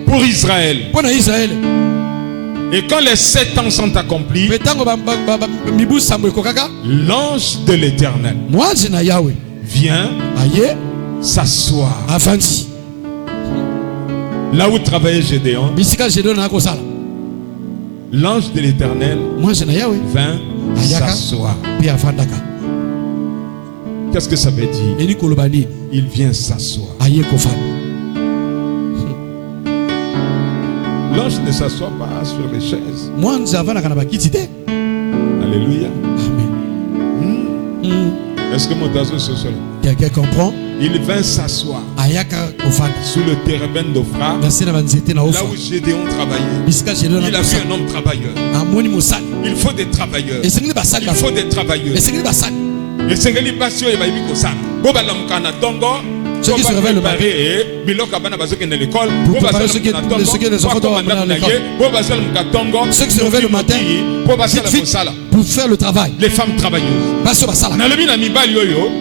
pour Israël. Et quand les 7 ans sont accomplis, l'ange de l'Éternel vient s'asseoir là où travaillait Gédéon. L'ange de l'Éternel vint s'asseoir. Qu'est-ce que ça veut dire? Il vient s'asseoir. L'ange ne s'assoit pas sur les chaises. Alléluia. Est-ce que mon tazo se soleil? Quelqu'un comprend? Il vint s'asseoir sous le térébène d'Ophra, là où Gédéon travaillait. Il a vu un homme travailleur. Il faut des travailleurs. Il faut des travailleurs. Ceux qui se réveillent le matin, pour préparer ceux qui les enfants doivent aller à l'école. Ceux qui se réveillent le matin, vite pour faire le travail. Les femmes travailleuses.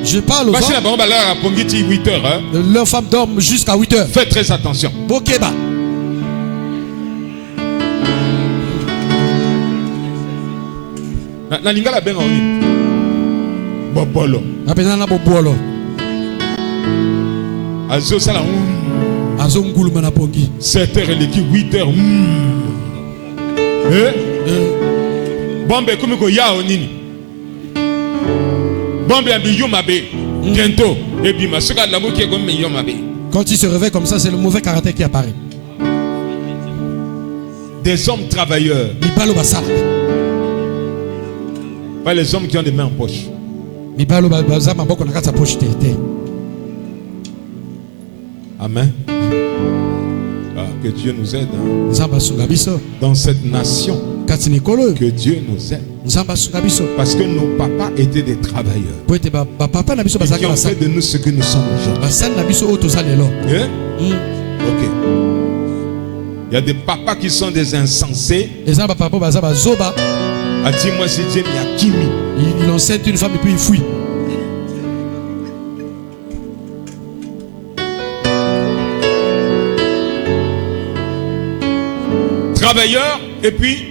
Je parle aux hommes. Leurs femmes dorment jusqu'à 8 heures. Faites très attention. Bobolo. 7 heures et 8 heures. Bombe comme ko ya onini. Bombe ambiyo mabe. Bientôt. Et puis ma soeur la qui est comme yo mabe. Quand il se réveille comme ça, c'est le mauvais caractère qui apparaît. Des hommes travailleurs. Pas les hommes qui ont des mains en poche. Amen. Que Dieu nous aide. Dans cette nation. Que Dieu nous aide. Parce que nos papas étaient des travailleurs. Qui ont fait de nous ce que nous sommes aujourd'hui. Ok. Il y a des papas qui sont des insensés. A dit moi c'est Dieu il y a Kimi. Il enceinte une femme et puis il fuit. Travailleur et puis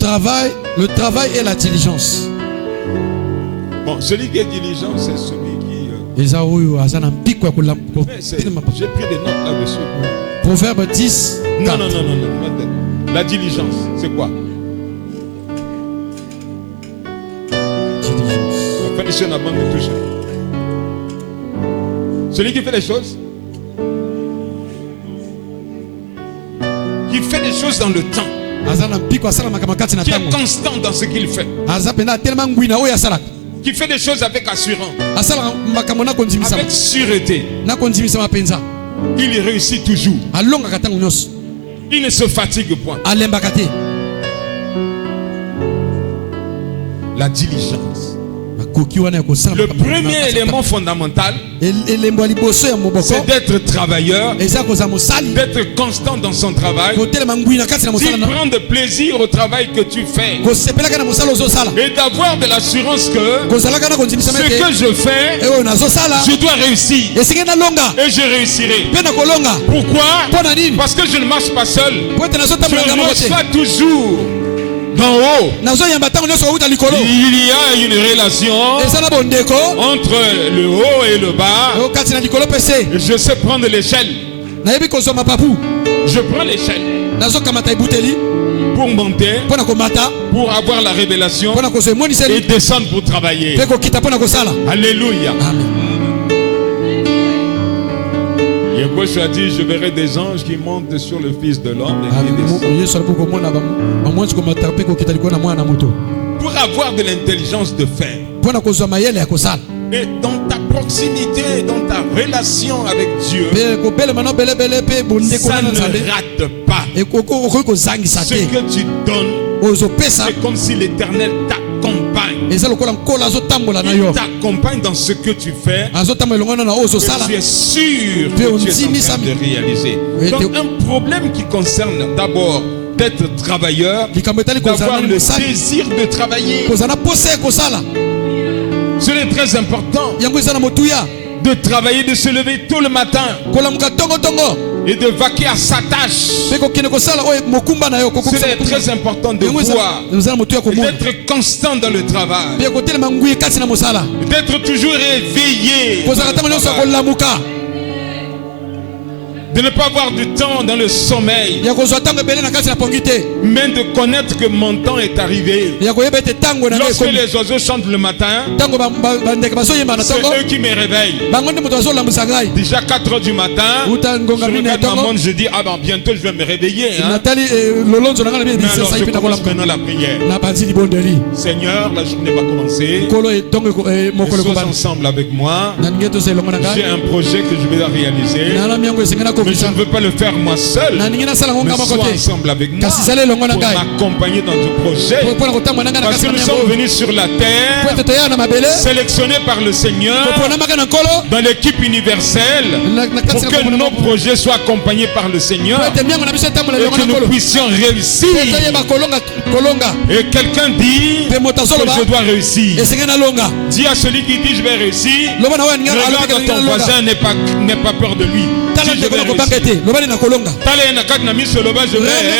le travail et la diligence. Bon, celui qui est diligent, c'est celui qui. J'ai pris des notes là-dessus. Proverbe 10. Non. La diligence, c'est quoi? Celui qui fait les choses. Qui fait des choses dans le temps. Qui est constant dans ce qu'il fait. Qui fait des choses avec assurance. Avec sûreté. Il réussit toujours. Il ne se fatigue point. La diligence. Le premier élément fondamental, c'est d'être travailleur, d'être constant dans son travail, d'y prendre plaisir au travail que tu fais et d'avoir de l'assurance que ce que je fais, je dois réussir et je réussirai. Pourquoi? Parce que je ne marche pas seul, je reçois toujours d'en haut. Il y a une relation entre le haut et le bas. Je sais prendre l'échelle. Je prends l'échelle pour monter, pour avoir la révélation et descendre pour travailler. Alléluia. Yeshua a dit, je verrai des anges qui montent sur le Fils de l'homme et qui descendent. Pour avoir de l'intelligence de faire. Et dans ta proximité, dans ta relation avec Dieu, ça ne rate pas. Ce que tu donnes, c'est comme si l'Éternel t'accompagne. Il t'accompagne dans ce que tu fais. Tu es sûr que tu es en train de réaliser. Donc un problème qui concerne d'abord d'être travailleur, d'avoir le désir de travailler. Cela est très important de travailler, de se lever tout le matin et de vaquer à sa tâche. C'est très important de voir et d'être constant dans le travail, d'être toujours éveillé, de ne pas avoir du temps dans le sommeil, mais de connaître que mon temps est arrivé. Lorsque les oiseaux chantent le matin, c'est eux qui me réveillent. Déjà 4 heures du matin, je regarde ma montre, je dis, ah ben bientôt je vais me réveiller. Hein? Mais alors je commence maintenant la prière. Seigneur, la journée va commencer. Sois ensemble avec moi. J'ai un projet que je vais réaliser. Mais je ne veux pas le faire moi seul. Mais sois ensemble avec moi pour m'accompagner dans ton projet. Parce que nous sommes venus sur la terre, sélectionnés par le Seigneur dans l'équipe universelle, pour que nos projets soient accompagnés par le Seigneur et que nous puissions réussir. Et quelqu'un dit que je dois réussir. Dis à celui qui dit je vais réussir, regarde ton voisin, n'aie pas peur de lui. Si je vais réussir.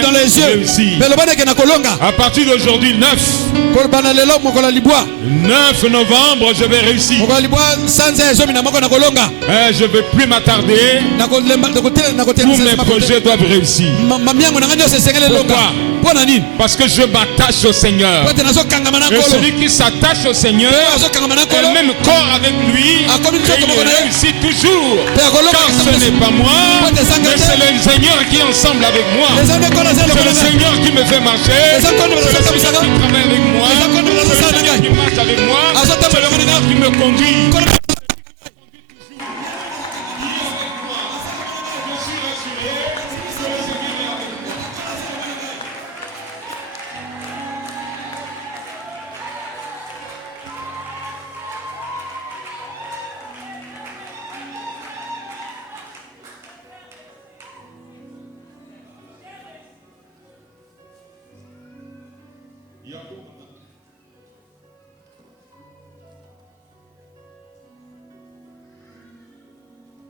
Dans les yeux. À partir d'aujourd'hui 9 novembre, je vais réussir. Je ne vais plus m'attarder. Tous mes projets doivent réussir. Pourquoi? Parce que je m'attache au Seigneur. Et celui qui s'attache au Seigneur est le même corps avec lui. Et il réussit toujours. Car ce n'est pas moi, mais c'est le Seigneur qui est ensemble avec moi. C'est le Seigneur qui me fait marcher. C'est le Seigneur qui travaille avec moi. C'est le Seigneur qui marche avec moi. C'est le Seigneur qui me conduit.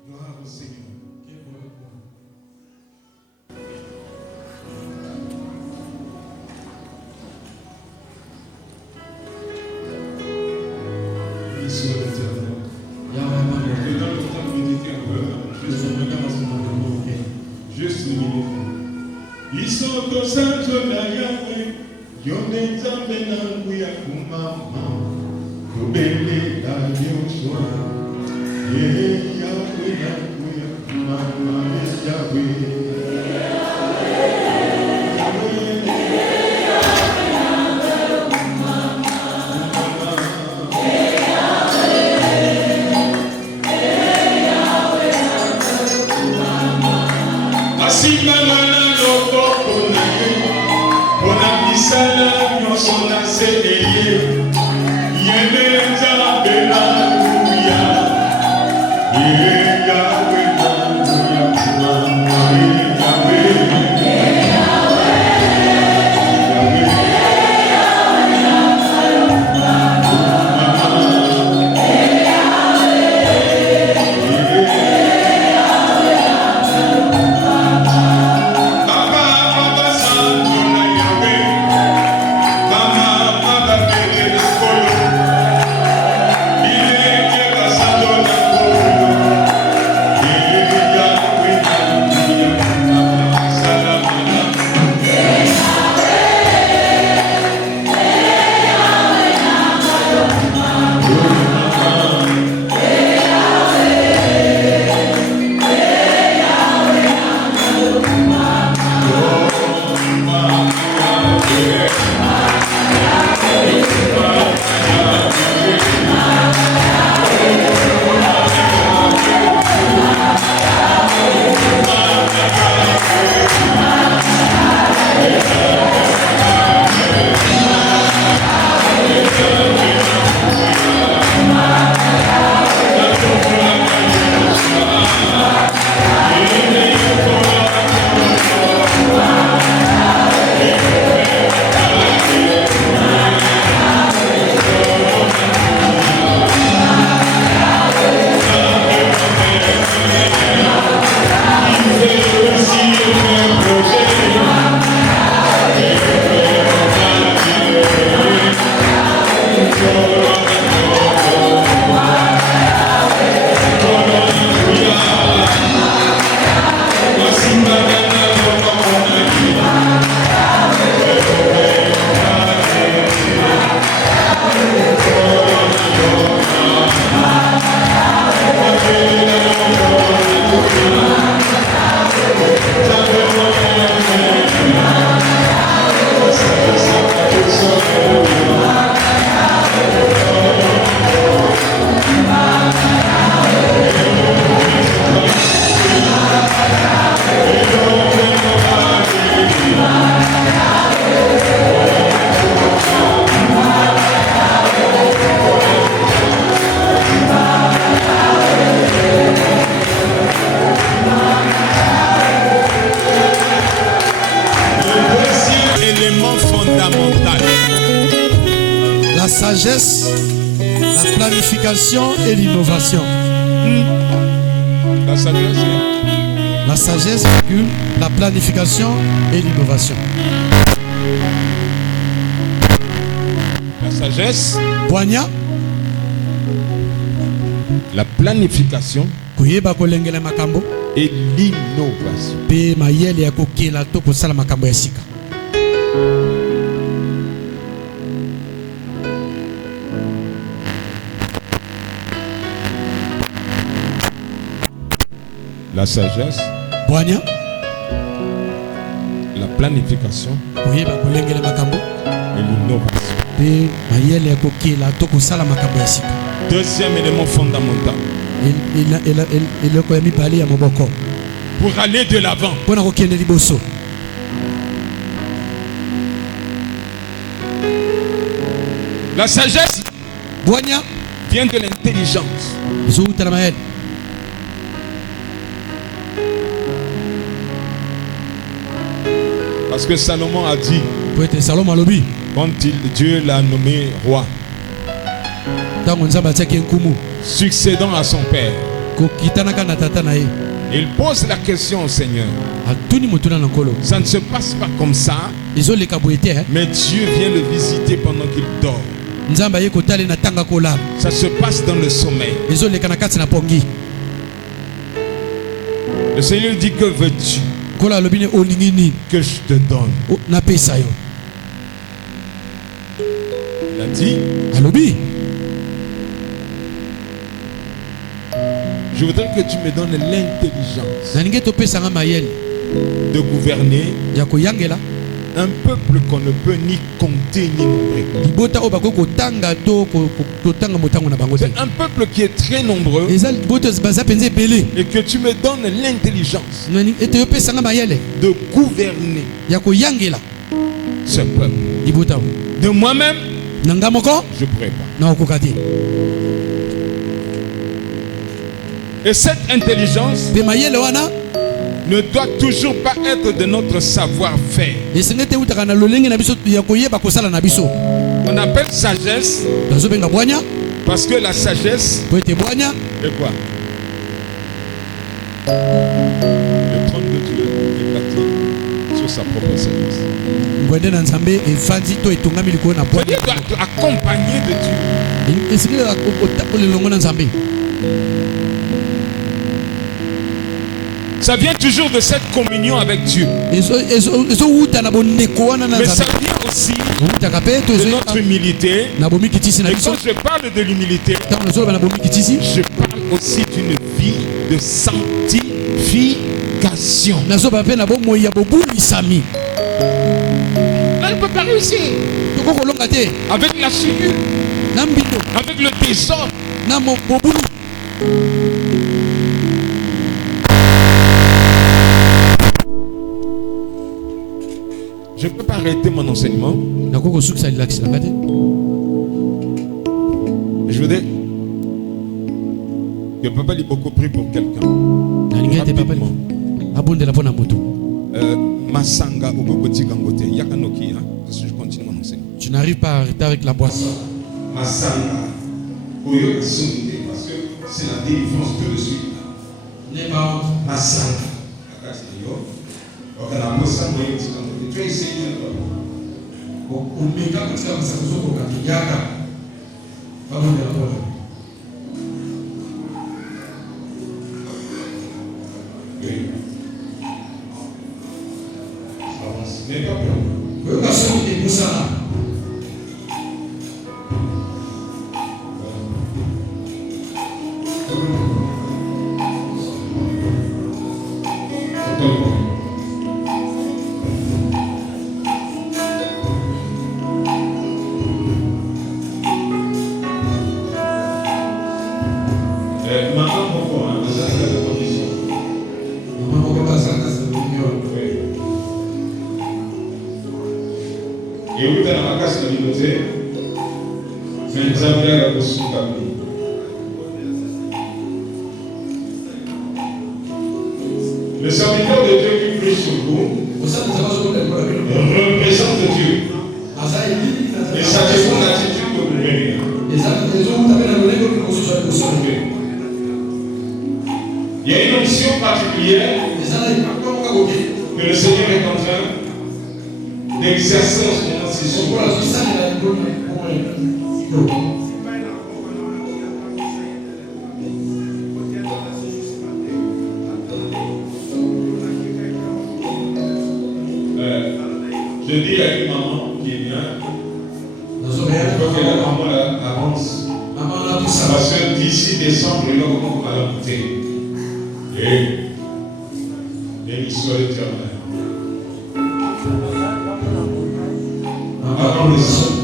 Gloire au Seigneur. Yeah. sagesse, la planification et l'innovation. La sagesse. La sagesse, la planification et l'innovation. La sagesse. Boigna. La planification. Kuyeba kolengela makambo. Et l'innovation. Pe mayele ya kokela to kosala makambo ya sika. La sagesse. Boigna. La planification. Kuyeba kolengela makambo. Et l'innovation. Pe mayele ya kokela to kosala makambo ya sika. Deuxième élément fondamental. Pour aller de l'avant. La sagesse vient de l'intelligence. Parce que Salomon a dit, quand Dieu l'a nommé roi, succédant à son père, il pose la question au Seigneur. Ça ne se passe pas comme ça, mais Dieu vient le visiter pendant qu'il dort. Ça se passe dans le sommeil. Le Seigneur dit, que veux-tu que je te donne? Il a dit, je voudrais que tu me donnes l'intelligence de gouverner un peuple qu'on ne peut ni compter ni nombrer. C'est un peuple qui est très nombreux et que tu me donnes l'intelligence de gouverner ce peuple. De moi-même, je ne pourrais pas. Et cette intelligence ne doit toujours pas être de notre savoir-faire. On appelle sagesse parce que la sagesse est quoi? Le trône de Dieu est bâti sur sa propre sagesse. C'est-à-dire accompagné de Dieu. Ça vient toujours de cette communion avec Dieu. Mais ça vient aussi de notre humilité. Et quand je parle de l'humilité, je parle aussi d'une vie de sanctification. Là, elle ne peut pas réussir. Avec la chimie, avec le désordre. Je ne peux pas arrêter mon enseignement. Je voudrais que Papa Liboko prie pour quelqu'un. Masanga Ubokoti Gangote. Yakanoki. Je continue mon enseignement. Tu n'arrives pas à arrêter avec la boisson. Masanga. Parce que c'est la délivrance tout de suite. Masanga. Tu as essayé mais pas peur. Le serviteur de Dieu qui prie sur vous représente Dieu. Et ça dépend de l'attitude que vous avez. particulière que le Seigneur est en train d'exercer en ce moment, c'est sur moi. Je dis à une maman qui est bien, il faut que la maman avance. Parce que d'ici décembre, il va comment à la bouteille. Et l'histoire éternelle. Avant le sang.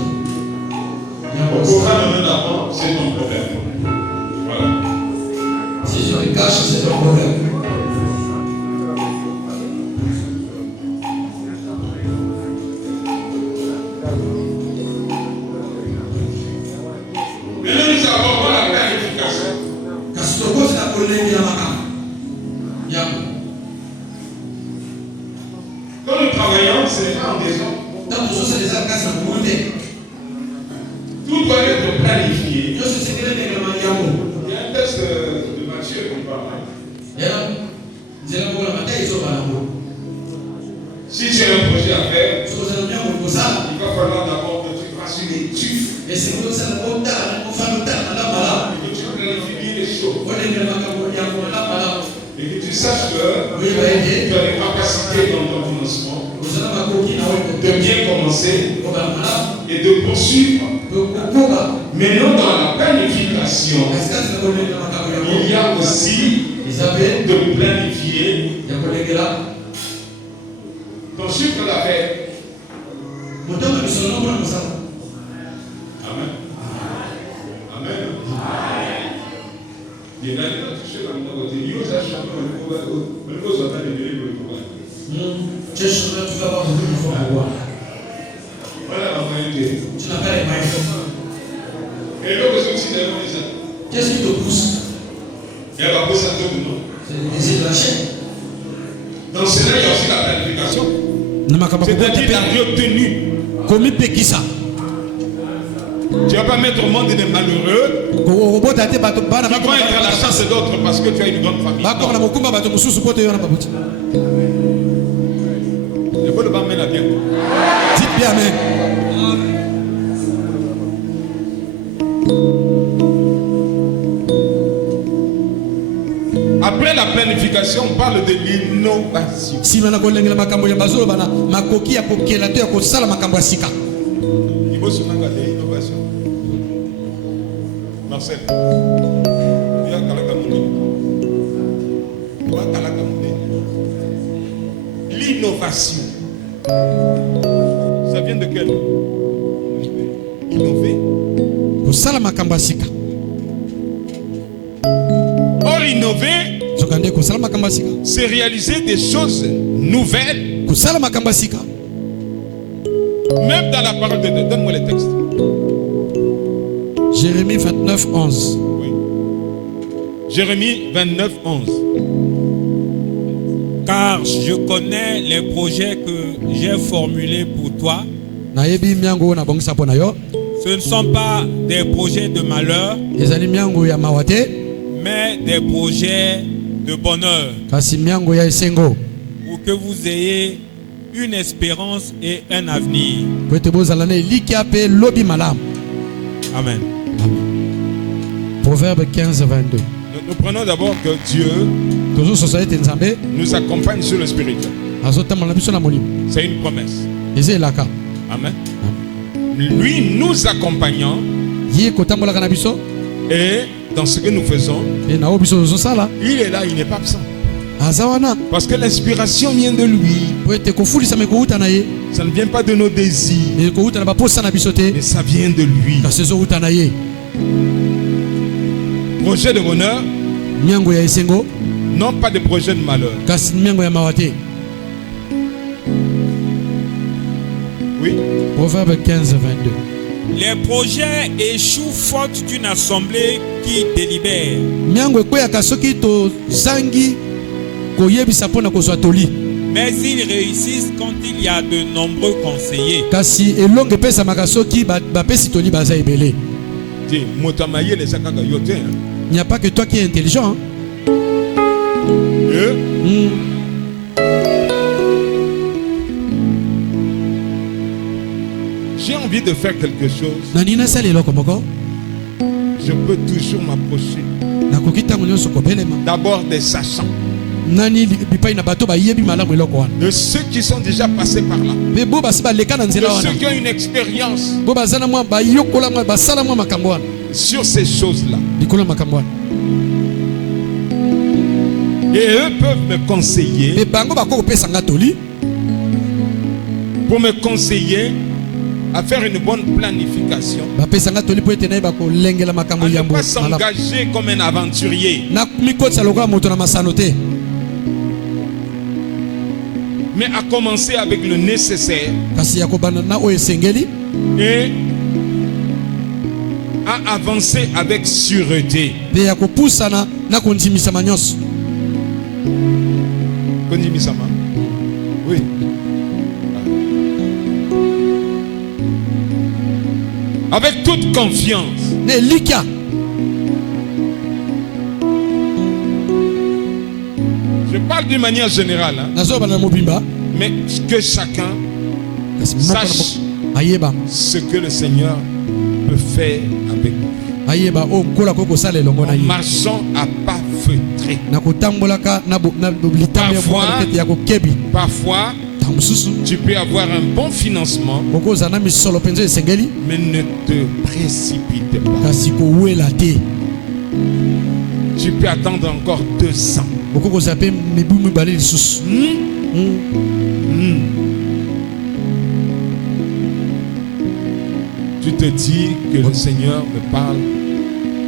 Au programme d'avant, c'est ton problème. Voilà. Si je le cache, c'est ton problème. Quand nous travaillons, ce n'est pas en maison. Tout doit être planifié. Il y a un texte de Matthieu qu'on parle. Si tu as un projet à faire, il va falloir d'abord que tu fasses une étude. Et que tu planifies les choses. Et que tu saches que tu as les capacités dans ton financement de bien commencer et de poursuivre. Maintenant, dans la planification, il y a aussi de planifier ton chiffre d'affaires. Amen. Amen. Il y a une touché dans mon côté. Il y a un champion de pouvoir. Mais nous sommes en train de donner le pouvoir. Tu es champion, tu vas avoir le pouvoir. Voilà la moyenne. Tu n'as pas les moyens. Et donc, c'est ça. Qu'est-ce qui te pousse? Il y a pas poussé à tout le monde. C'est le désir de la chaîne. Dans cela, il y a aussi la planification. C'est-à-dire la retenue. Comme il peut qui ça? Tu ne vas pas mettre au monde des malheureux qui vont être à la chasse d'autres parce que tu as une grande famille. Le bon de Amen à bien. Dites bien Amen. Après la planification, on parle de l'innovation. Si on a l'innovation. Marcel, l'innovation, ça vient de quel? Innover. Or, innover, c'est réaliser des choses nouvelles. Même dans la parole de Dieu. Donne-moi les textes. Jérémie 29, 11. Oui. Jérémie 29, 11. Car je connais les projets que j'ai formulés pour toi. Ce ne sont pas des projets de malheur, mais des projets de bonheur. Pour que vous ayez une espérance et un avenir. Amen. Proverbe 15, 22. Nous prenons d'abord que Dieu nous accompagne sur le spirituel. C'est une promesse. Amen. Lui nous accompagnant et dans ce que nous faisons, il est là, il n'est pas absent. Parce que l'inspiration vient de lui. Ça ne vient pas de nos désirs, mais ça vient de lui. Projet de bonheur, non pas de projet de malheur. Oui. Proverbe 15, 22. Les projets échouent faute d'une assemblée qui délibère. Mais ils réussissent quand il y a de nombreux conseillers. Il n'y a pas que toi qui es intelligent. J'ai envie de faire quelque chose. Je peux toujours m'approcher. D'abord des sachants. De ceux qui sont déjà passés par là. De ceux qui ont une expérience sur ces choses-là. Et eux peuvent me conseiller. Pour me conseiller à faire une bonne planification. À ne pas s'engager comme un aventurier. Mais à commencer avec le nécessaire. Et à avancer avec sûreté. Oui. Avec toute confiance. Je parle d'une manière générale. Mais que chacun sache ce que le Seigneur peut faire avec nous. En marchant à pas feutrés. Parfois, tu peux avoir un bon financement, mais ne te précipite pas. Tu peux attendre encore 2 ans. Tu te dis que le Seigneur me parle.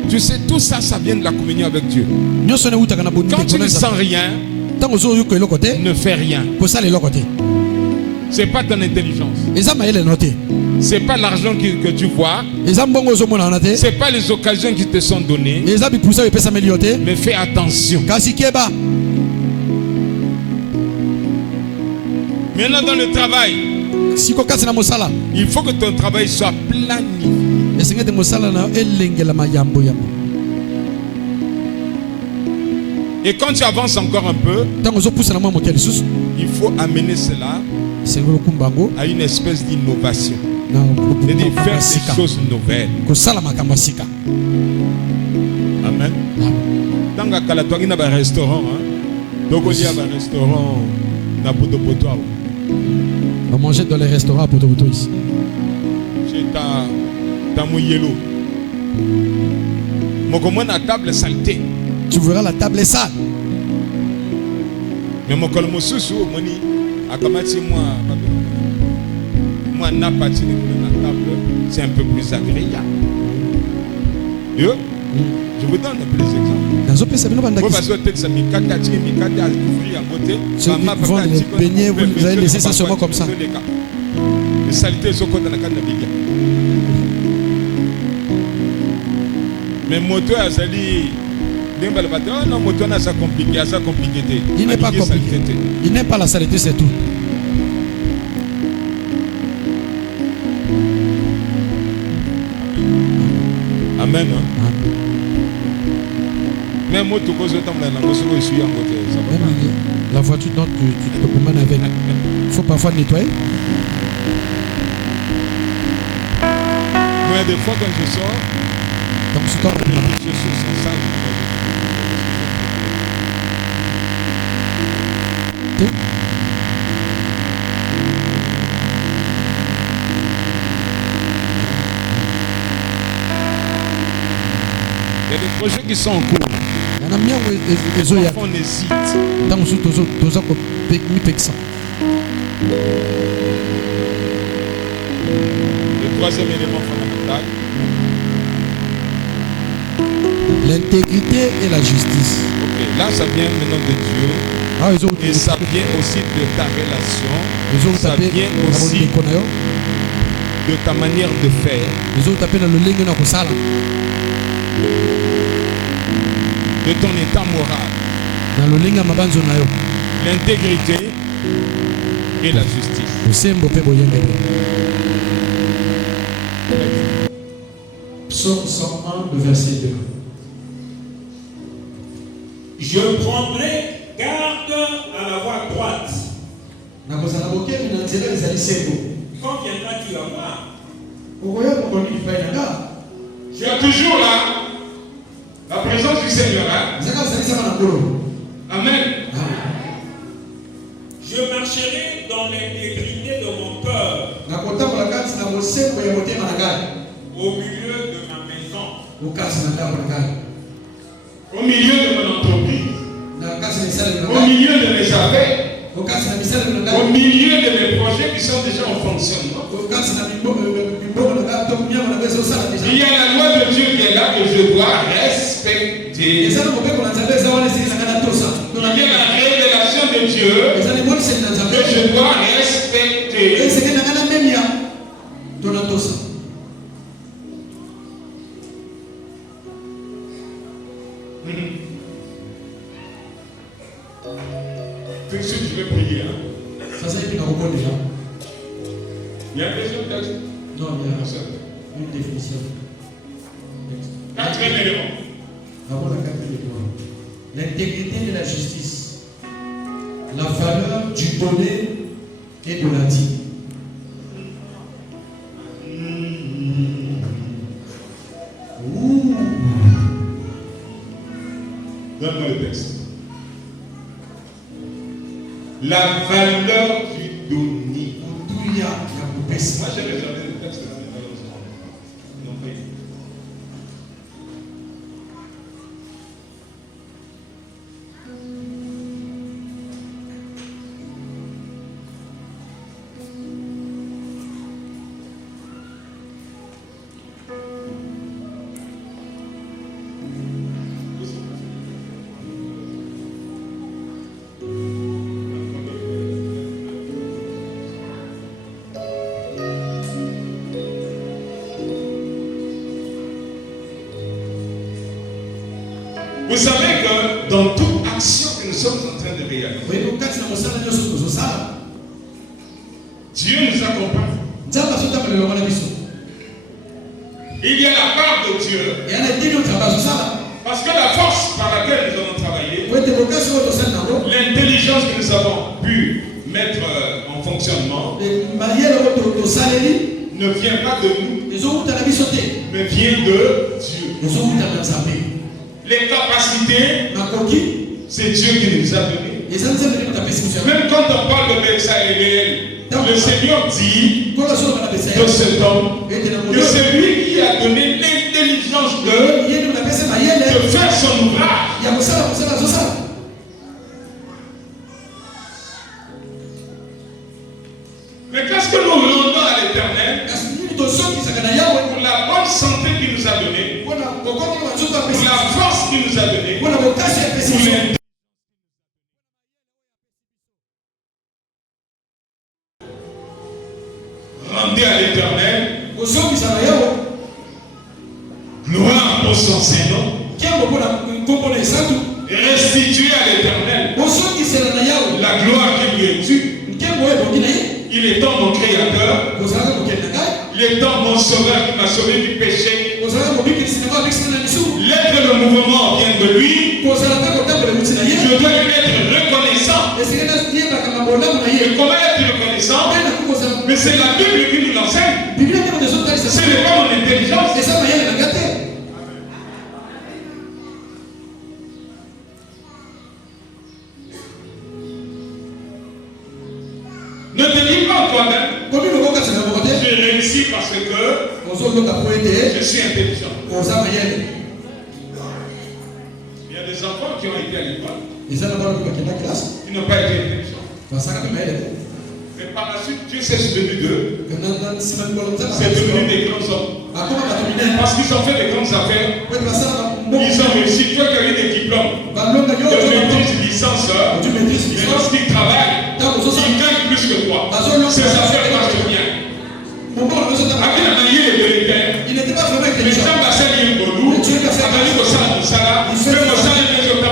Tu sais, tout ça, ça vient de la communion avec Dieu. Quand tu ne sens rien, ne fais rien. Ce n'est pas ton intelligence. Ce n'est pas l'argent que tu vois. Ce n'est pas les occasions qui te sont données. Mais fais attention. Maintenant dans le travail, il faut que ton travail soit planifié. Et quand tu avances encore un peu, il faut amener cela à une espèce d'innovation. C'est-à-dire faire des choses nouvelles. Amen. Dans le cas il y a un restaurant. Donc il y a un restaurant na Potopoto. On mangeait dans les restaurants à Potopoto ici. J'ai ta mouillelo. La table est saleté. Tu verras la table est sale. Mais mon colmo sous moni akamati moi n'a pas tiré la table, c'est un peu plus agréable. Je vous donne un peu les exemples. Vous allez laisser ça seulement comme ça. Les saletés sont contre la canne. Mais moto azali non, moto n'a ça compliqué, ça compliqué. Il n'est pas compliqué. Il n'aime pas la saleté, c'est tout. Amen. Même moto cause de temps la la voiture dont tu te promènes avec. Il faut parfois nettoyer. Moi, des fois quand je sors, je suis sans sac. Il y a des projets qui sont en cours. Parfois on hésite. Le troisième élément fondamental, l'intégrité et la justice. Ok, là ça vient maintenant de Dieu. Et ça vient aussi de ta relation. Ça vient aussi de ta manière de faire. De ton état moral. L'intégrité et la justice. Psaume 101, le verset 2. Je prendrai Garde à la voie droite. Na kozala bokebi na nzela ezali seko. Quand viendra-tu à moi? Okoya kokoni epai na nga. Tu as toujours là la présence du Seigneur. Hein? Ezaka ozalisaka na nkolo. Amen. Je marcherai dans l'intégrité de mon cœur. Na kotambola kati na bosembo ya motema na ngai. Au milieu de ma maison. Okasi na ndako na ngai. Au milieu de mon entreprise. Na kasi na misala na Au ngai. milieu de mes affaires. Okasi na misala na ngai. Au milieu de mes projets qui sont déjà en fonctionnement. Okasi na mibongo na ngai to nyama na beso sala déjà. Il y a la loi de Dieu qui est là que je dois respecter. Ezana mobeko na nzambe eza wana esili na kana tosa. Il y a la révélation de Dieu Ezana monisi na nzambe. que je dois respecter. Eseke na kana memia. Tona tosa. Tout de suite, je vais prier. Hein. Sasa hivi nakuko déjà. Il y a un deuxième texte. Non, il y a une définition. Quatrième élément. Avant la quatrième élément. L'intégrité de la justice. La valeur du donné et de la dîme. Donne-moi le texte. La valeur du donné. Moi, j'ai regardé le texte. Non, pas. Vous savez que dans toute action que nous sommes en train de réaliser, Dieu nous accompagne. Il y a la part de Dieu. Parce que la force par laquelle nous avons travaillé, l'intelligence que nous avons pu mettre en fonctionnement, ne vient pas de nous, mais vient de Dieu. Les capacités, c'est Dieu qui nous a donné. Même quand on parle de Betsaël, le Seigneur dit de cet homme que c'est lui qui a donné l'intelligence de faire son ouvrage. Mais qu'est-ce que nous rendons à l'Éternel pour la bonne santé qu'il nous a donnée, pour la force qu'il nous a donnée, pour l'intelligence. Rendez à l'Éternel gloire pour son Saint-Nom. Restituez à l'Éternel la gloire qui lui est due. Il est temps mon Créateur, il est temps mon Sauveur qui m'a sauvé du péché. L'être le mouvement vient de lui. Je dois être reconnaissant. Et comment être reconnaissant? Mais c'est la Bible qui nous l'enseigne. Ce n'est pas mon intelligence. Ne te dis pas toi-même, j'ai réussi parce que je suis intelligent. Il y a des enfants qui ont été à l'école, ils n'ont pas été intelligents. Mais par la suite, Dieu s'est souvenu d'eux. C'est devenu des grands hommes. Parce qu'ils ont fait des grandes affaires. Ils ont réussi. Toi qui as eu des diplômes de maîtrise, licence, mais lorsqu'ils travaillent, ils gagnent plus que toi. Ces affaires marchent bien. Avec la manière de l'éternel, les gens passent liés au loup, avec le sang, le salat, le sang et les autres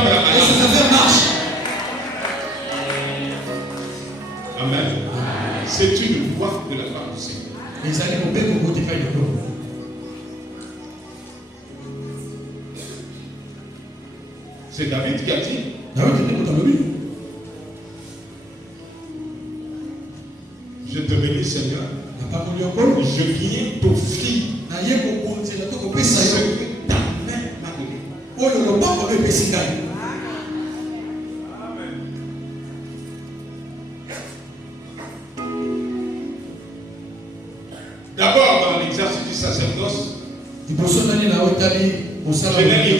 Amen. C'est une voix de la part du Seigneur. C'est David qui a dit je viens t'offrir ce que ta main m'a donné. D'abord, dans l'exercice du sacerdoce, je n'ai ni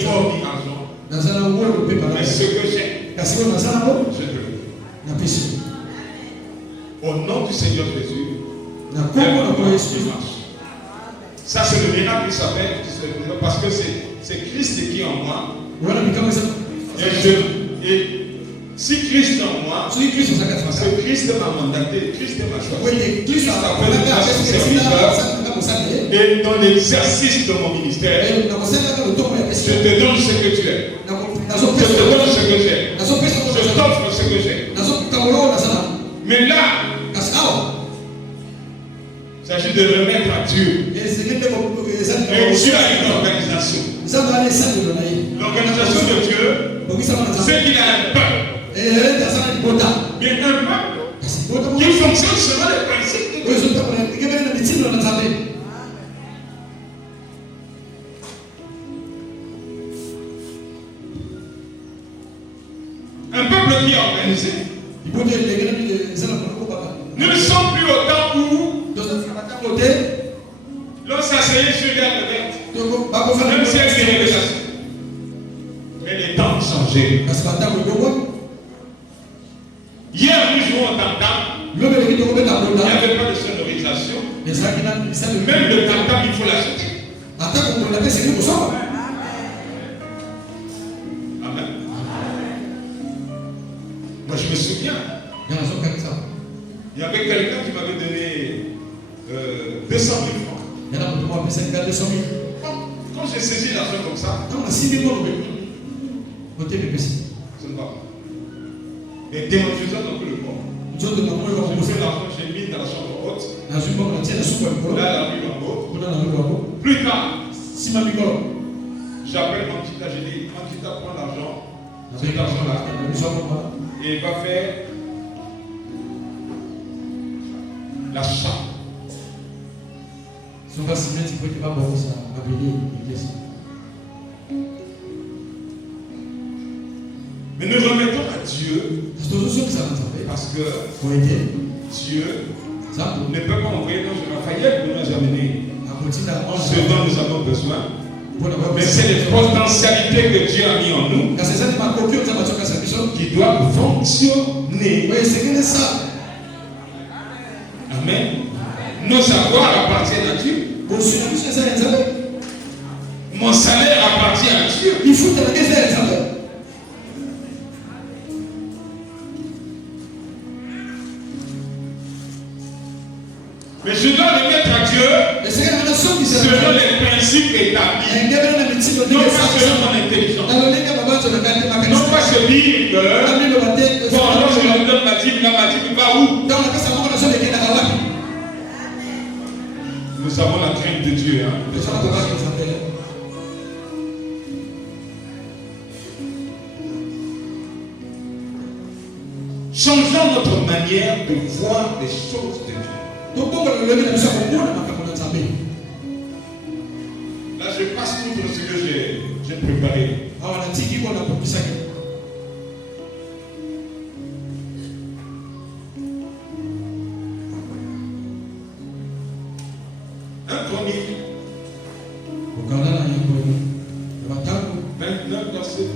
or ni argent, mais ce que j'ai, je te le donne. Au nom du Seigneur Jésus, ça c'est le miracle qui s'appelle, parce que c'est Christ qui est en moi. Et si Christ est en moi, parce que Christ m'a mandaté, Christ m'a choisi, Christ a fait de moi son serviteur. Et dans l'exercice de mon ministère, je te donne ce que tu es. Je te donne ce que j'ai. Je t'offre ce que j'ai. Mais là, il s'agit de remettre à Dieu. Et Dieu a une organisation. L'organisation de Dieu, c'est qu'il a un peuple. Mais un peuple qui fonctionne selon les principes de Dieu. Un peuple qui est organisé. Nous ne sommes plus au temps où l'on s'asseyait sur la bête, même si elle est des révélations. Mais les temps ont changé. Hier, nous jouons au tam-tam. Il n'y avait pas de sonorisation. Même le tam-tam, il faut l'acheter. Amen. Moi, je me souviens. Il y avait quelqu'un qui m'avait donné 200 000 francs. Quand j'ai saisi l'argent comme ça, ce ne va pas. Et démonstrations dans tout le monde. J'ai pris l'argent, j'ai mis dans la chambre haute. Là, la rue en haut. Plus tard, j'appelle Mantita, j'ai dit, Mantita, prends l'argent. Cet argent-là. Et il va faire l'achat. Mais nous remettons à Dieu parce que Dieu ne peut pas envoyer dans une faillite pour nous amener ce dont nous avons besoin. Mais c'est les potentialités que Dieu a mis en nous qui doivent fonctionner. Amen. Nos savoirs appartiennent à Dieu. Mon salaire appartient à Dieu. Mais je dois le mettre à Dieu selon les principes établis. Non pas selon mon intelligence. Non pas se dire que bon, alors je leur donne ma dîme, va où? Nous avons la crainte de Dieu. Hein, changeons notre manière de voir les choses de Dieu. Là, je passe tout ce que j'ai préparé. 1 Chronique 29, verset 12.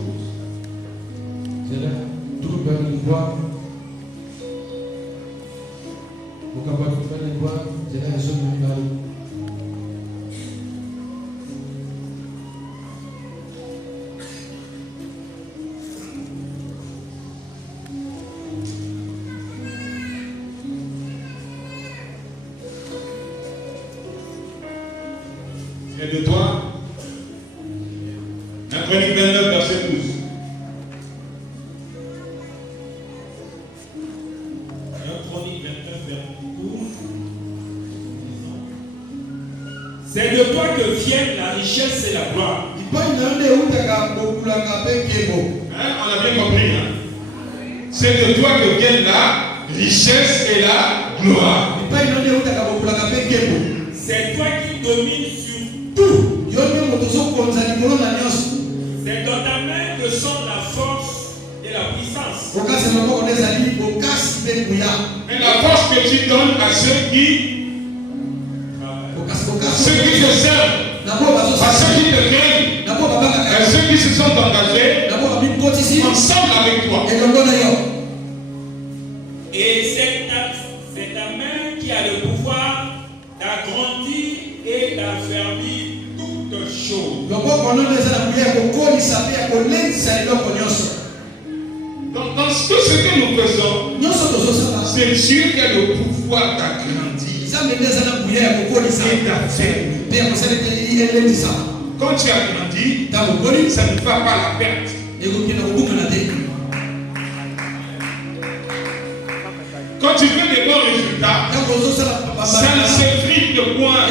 Et de toi, 1 Chronique 29, verset 12. 1 Chronique 29, verset 12. C'est de toi que viennent la richesse et la gloire. Hein, on a bien compris. Hein? C'est de toi que viennent la richesse et la gloire. C'est toi qui domines sur tout. C'est dans ta main que sont la force et la puissance. Et la force que tu donnes à ceux qui te servent, à ceux qui te craignent, à ceux qui se sont engagés ensemble avec toi. Et c'est ta main qui a le pouvoir d'agrandir et d'affermir toutes choses. Donc dans tout ce que nous faisons, c'est Dieu qui a le pouvoir d'agrandir et d'affermir. Quand tu as grandi, ça ne va pas la perte. Quand tu veux des bons résultats, ça ne s'effrite point.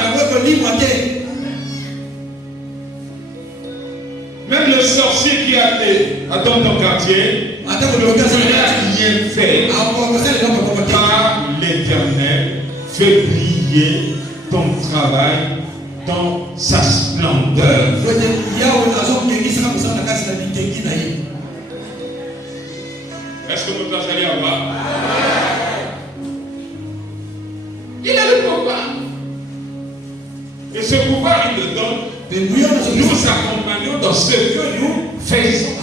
Même le sorcier qui a été dans ton quartier ne pourra rien faire. Car l'Éternel fait briller ton travail dans sa splendeur. Est-ce que vous allez avoir? Il a le pouvoir. Et ce pouvoir, il le donne. Nous accompagnons dans ce que nous faisons.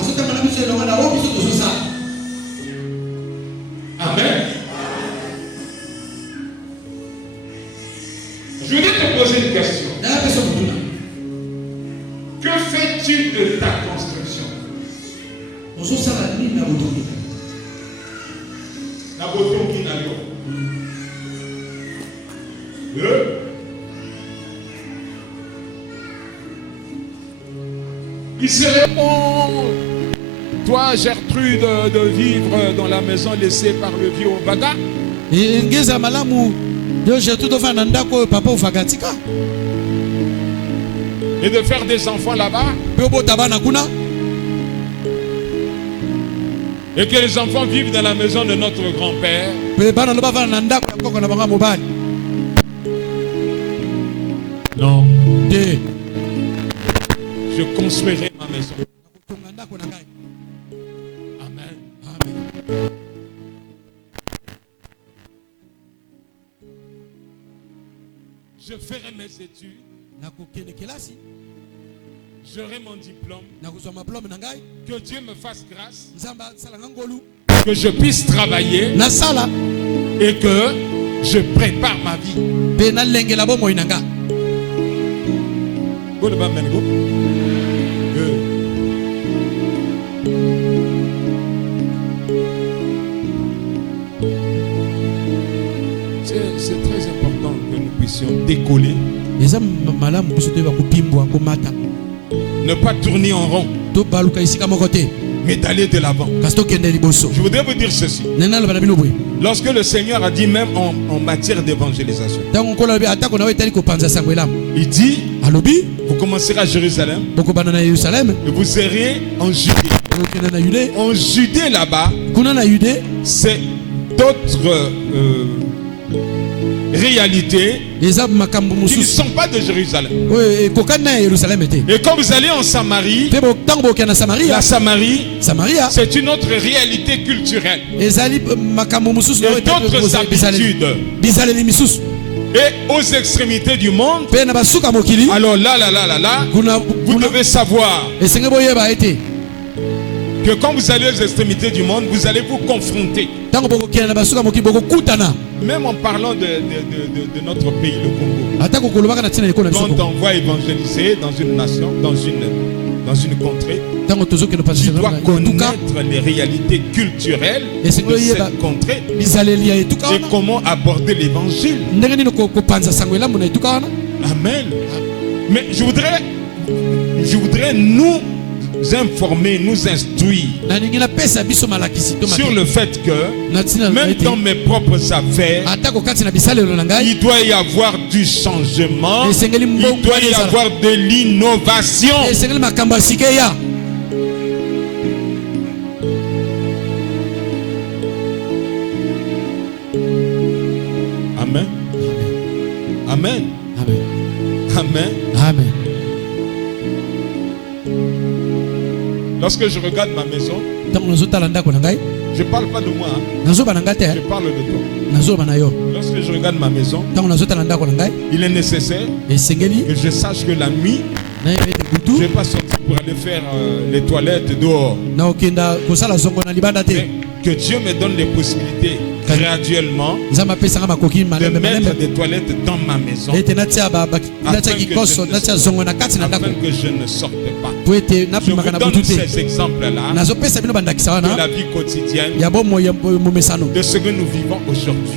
Amen. Je voudrais te poser une question. Que fais-tu de ta construction? La beauté qui n'a pas. Il serait bon, toi Gertrude, de vivre dans la maison laissée par le vieux Obaga. Et de faire des enfants là-bas. Et que les enfants vivent dans la maison de notre grand-père. Non. Je construirai ma maison. Amen. Amen. Je ferai mes études. J'aurai mon diplôme. Que Dieu me fasse grâce. Que je puisse travailler. Et que je prépare ma vie. C'est très important que nous puissions décoller. Ne pas tourner en rond, mais d'aller de l'avant. Je voudrais vous dire ceci. Lorsque le Seigneur a dit même en matière d'évangélisation, il dit, vous commencerez à Jérusalem et vous irez en Judée. En Judée là-bas, c'est d'autres réalités qui ne sont pas de Jérusalem. Et quand vous allez en Samarie, la Samarie, c'est une autre réalité culturelle et d'autres habitudes. Et aux extrémités du monde, alors là, vous devez savoir que quand vous allez aux extrémités du monde, vous allez vous confronter. Même en parlant de notre pays, le Congo. Quand on va évangéliser dans une nation, dans une contrée, tu dois connaître les réalités culturelles de cette contrée et comment aborder l'évangile. Amen. Mais je voudrais nous informer, nous instruire sur le fait que même dans mes propres affaires, il doit y avoir du changement, il doit y avoir de l'innovation. Amen. Amen. Amen. Amen. Lorsque je regarde ma maison, je ne parle pas de moi, hein. Je parle de toi. Lorsque je regarde ma maison, il est nécessaire que je sache que la nuit, je ne vais pas sortir pour aller faire les toilettes dehors. Mais que Dieu me donne les possibilités graduellement de mettre des toilettes dans ma maison afin que je ne sorte pas. Je vous donne ces exemples-là de la vie quotidienne de ce que nous vivons aujourd'hui.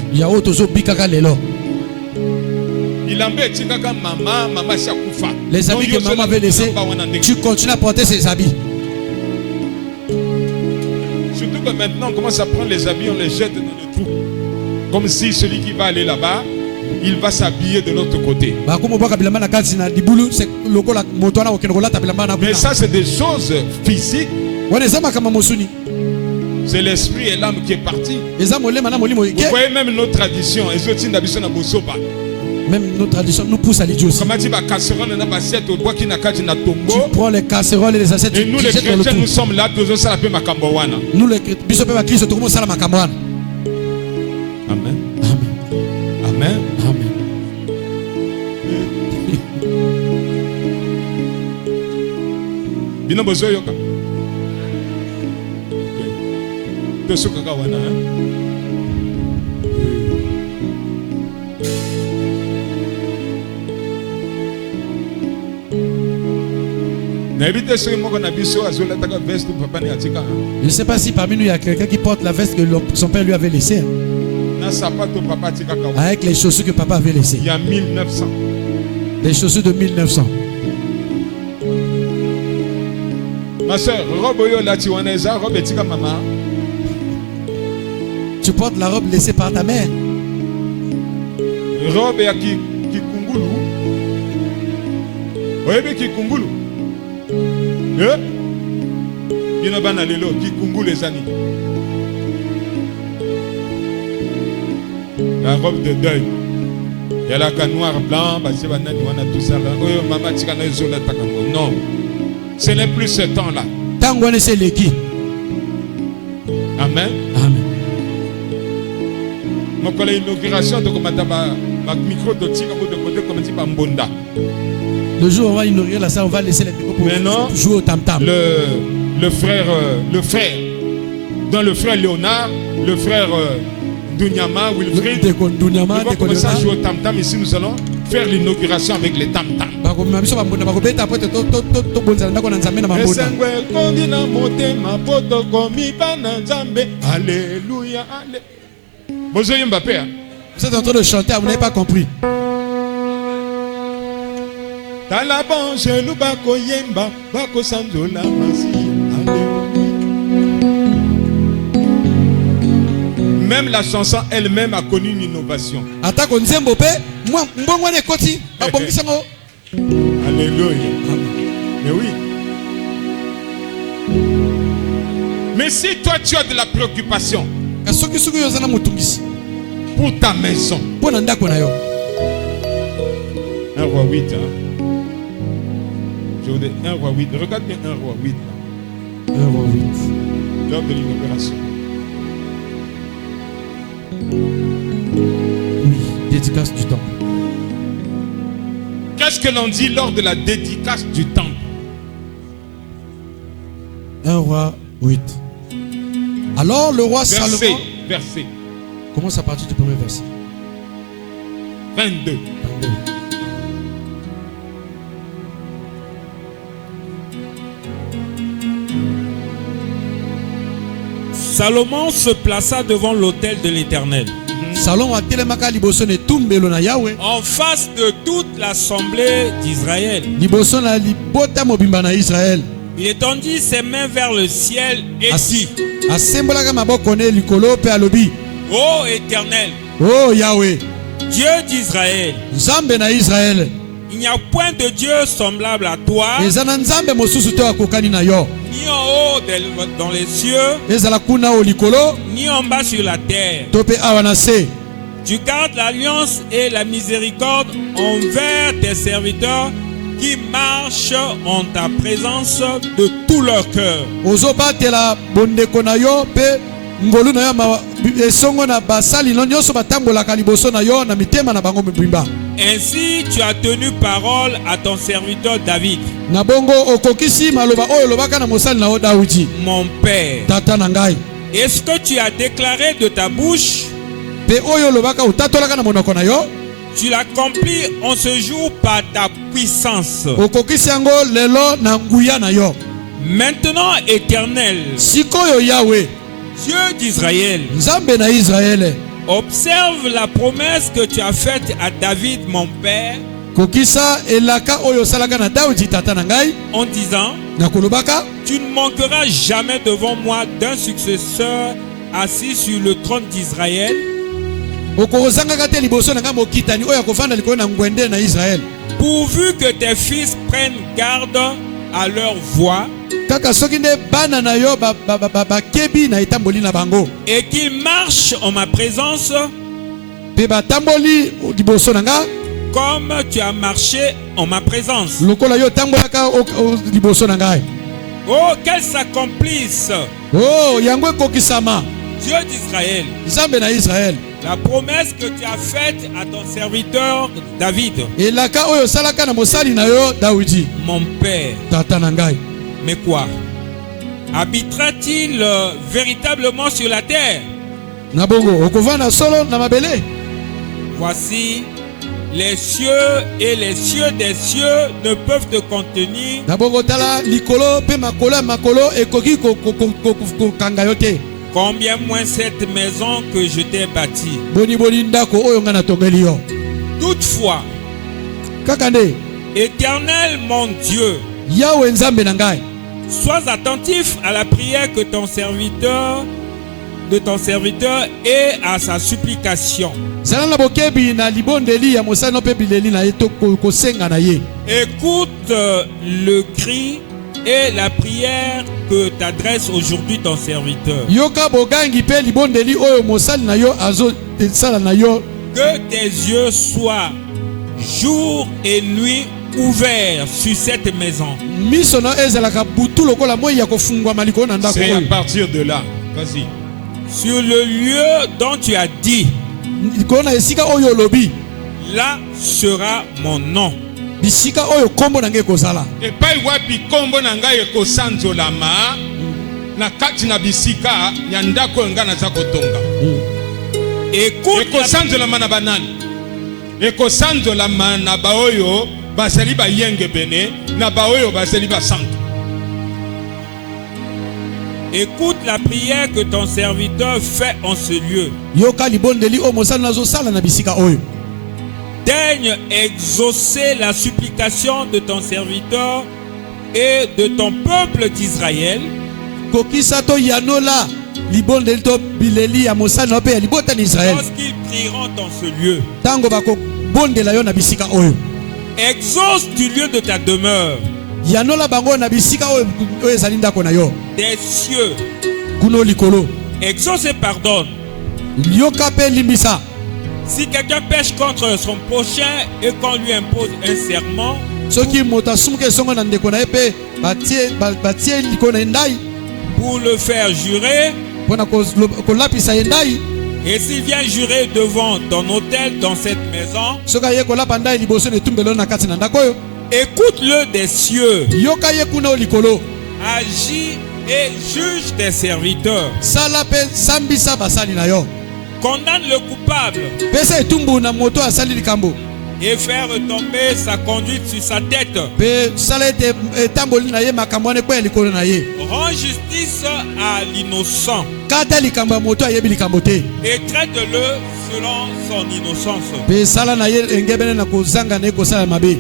Les habits que maman avait laissés, tu continues à porter ces habits. Surtout que maintenant on commence à prendre les habits, on les jette dans le trou. Comme si celui qui va aller là-bas, il va s'habiller de l'autre côté. Mais ça c'est des choses physiques. C'est l'esprit et l'âme qui est parti. Vous voyez même nos traditions. Même nos traditions nous poussent à l'idiotie. Tu prends les casseroles et les assiettes. Et nous les chrétiens, nous sommes là, nous les chrétiens, Amen. Amen. Amen. Amen. Bino bozo yoka. Toso kaka wana. Je ne sais pas si parmi nous il y a quelqu'un qui porte la veste que son père lui avait laissée. Avec les chaussures que papa avait laissées. Il y a 1900. Les chaussures de 1900. Ma soeur, tu portes la robe laissée par ta mère. Robe ya kikungulu. Oyebi kikungulu. Bino bana lelo kikungulu ezani. La robe de deuil. Il y a la noir blanc, tout ça là. Non, ce n'est plus ce temps-là. Amen. Amen. Mon collègue inauguration de ma micro de tika de côté comme dit Mbonda. Le jour où on va inaugurer la salle, on va laisser les micros pour jouer au tam-tam. Le frère, dans le frère Léonard, le frère Dunyama, Wilfried, on va commencer à jouer au tam-tam. Ici, nous allons faire l'inauguration avec les tam-tam. Alléluia. Vous êtes en train de chanter, vous n'avez pas compris. Même la chanson elle-même a connu une innovation. Alléluia. Mais oui. Mais si toi tu as de la préoccupation pour ta maison, 1 roi 8, hein? Je vous dis 1 roi 8. Regarde bien 1 roi 8. Là. 1 roi 8. Lors de l'inauguration. Oui, dédicace du temple. Qu'est-ce que l'on dit lors de la dédicace du temple? 1 roi 8. Alors le roi Salomon. Verset. Commence à partir du premier verset. 22. Salomon se plaça devant l'autel de l'Éternel, en face de toute l'assemblée d'Israël. Il étendit ses mains vers le ciel et dit: Ô Éternel, ô Yahweh, Dieu d'Israël, il n'y a point de Dieu semblable à toi, ni en haut dans les cieux, ni en bas sur la terre. Tu gardes l'alliance et la miséricorde envers tes serviteurs qui marchent en ta présence de tout leur cœur. Ozobatela bondeko na yo pe ngolu na yo esongo na basali nyonso batambolaka liboso na yo na mitema na bango mbimba. Ainsi tu as tenu parole à ton serviteur David. Na bongo okokisi maloba oyo lobaka na mosali na yo Daudi. Mon père. Tata na ngai. Est-ce que tu as déclaré de ta bouche? Pe oyo lobaka utatolaka na monoko na yo? Tu l'accomplis en ce jour par ta puissance. Okokisi yango lelo na nguya na yo. Maintenant, Éternel, Sikoyo Yahweh, Dieu d'Israël, Nzambe na Israël, observe la promesse que tu as faite à David, mon père, kokisa elaka oyo salaka na Daudi tata na ngai, en disant, na kolobaka, tu ne manqueras jamais devant moi d'un successeur assis sur le trône d'Israël. okozangaka te liboso na ngai mokitani oyo akofanda likolo na ngwende na Israël. Pourvu que tes fils prennent garde à leur voix, kaka soki nde bana na yo bakebi na etamboli na bango, et qu'ils marchent en ma présence, pe batamboli liboso na nga, comme tu as marché en ma présence. lokola yo tambolaka liboso na ngai. Oh, qu'elle s'accomplisse, Oh, yango ekokisama, Dieu d'Israël, Nzambe na Israël, la promesse que tu as faite à ton serviteur David, elaka oyo salaka na mosali na yo Daudi mon père. tata na ngai. Mais quoi? Habitera-t-il véritablement sur la terre? Na bongo okovanda solo na mabele? Voici, les cieux et les cieux des cieux ne peuvent te contenir. Na bongo tala likolo pe makolo ya makolo ekoki kokanga yo te. Combien moins cette maison que je t'ai bâtie. Boni ndako oyo nga natongeli yo. Toutefois, Kaka nde Éternel mon Dieu, Yahweh Nzambe na ngai, sois attentif à la prière que ton serviteur et à sa supplication. zala na bokebi na libondeli ya mosali no pe bileli na ye to kosenga na ye. Écoute le cri et la prière que t'adresse aujourd'hui ton serviteur. Yoka bogangi pe libondeli oyo mosali na yo azo sala na yo. Que tes yeux soient jour et nuit ouverts sur cette maison. Miso na ezalaka butu lokola moi ya kofungwa maliko na ndako. C'est à partir de là. Vas-y. Sur le lieu dont tu as dit, Kona esika oyo lobi, là sera mon nom. bisika oyo kombo na ngai kozala. Epai wapi kombo na ngai ekosanzolama na kati na bisika ya ndako oyo ngai naza kotonga. Ekosanzolama na banani? Ekosanzolama na baoyo bazali bayenge bene na baoyo bazali basantu. Écoute la prière que ton serviteur fait en ce lieu. Yoka libondeli o mosali nazo sala na bisika oyo. Daigne exaucer la supplication de ton serviteur et de ton peuple d'Israël. Kokisa to yanola libondeli to bileli ya mosali na pe ya libota ni Israël. Lorsqu'ils prieront dans ce lieu, Tango bako bondela yo na bisika oyo. exauce du lieu de ta demeure Yanola bango na bisika oyo ezali ndako na yo. des cieux. Kuno likolo. Exauce et pardonne. Yoka pe limbisa. Si quelqu'un pêche contre son prochain et qu'on lui impose un serment, Soki moto asumuke songo na ndeko na ye pe batie likolo na ndai pour le faire jurer, pona kolapisa ye ndai. et s'il vient jurer devant ton autel dans cette maison, Soka ye kolapa ndai liboso ne tumbelo na kati na ndako oyo. écoute-le des cieux, Yoka ye kuno likolo. agis et juge tes serviteurs, Sala pe sambisa basali na yo. condamne le coupable Pesa etumbu na moto asali likambo. et faire retomber sa conduite sur sa tête. Pe sala ete etamboli na ye makambo ane kwa likolo na ye. Rends justice à l'innocent Kata likambo ya moto ayebi likambo te. et traite-le selon son innocence. Pe sala na ye engebene na kozanga na ye kosala mabe.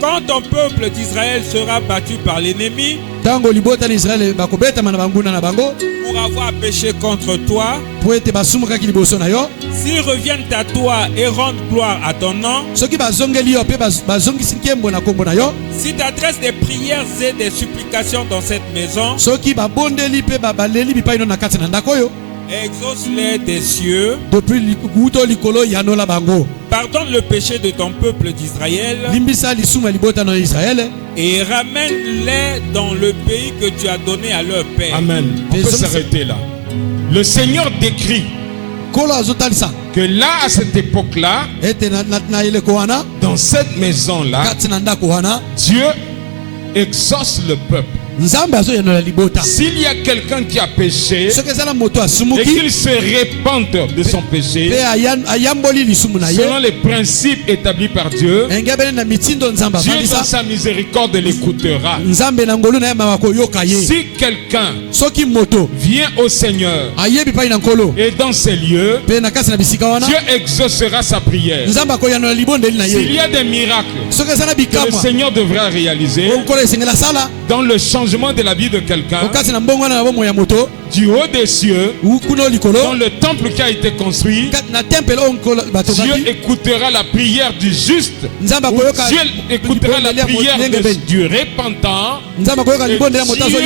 Quand ton peuple d'Israël sera battu par l'ennemi Tango libota na Israël bakobetama na banguna na bango pour avoir péché contre toi, po ete basumukaki liboso na yo. s'ils reviennent à toi et rendent gloire à ton nom, Soki bazongeli yo pe bazongisi nkembo na kombo na yo. si tu adresses des prières et des supplications dans cette maison, Soki babondeli pe baleli bipai no na kati na ndako oyo. Exauce-les des cieux. Depuis l'ikuto likolo yanola bango. Pardonne le péché de ton peuple d'Israël. Limbisa lisuma libota na Israël. Et ramène-les dans le pays que tu as donné à leur père. Amen. On peut s'arrêter là. Le Seigneur décrit que là, à cette époque-là, dans cette maison-là, Dieu exauce le peuple. S'il y a quelqu'un qui a péché et qu'il se répande de son péché selon les principes établis par Dieu, Dieu dans sa miséricorde l'écoutera. Si quelqu'un vient au Seigneur et dans ces lieux, Dieu exaucera sa prière. S'il y a des miracles que le Seigneur devra réaliser dans le changement de la vie de quelqu'un, du haut des cieux, dans le temple qui a été construit, Dieu écoutera la prière du juste, Dieu écoutera la prière du repentant, et Dieu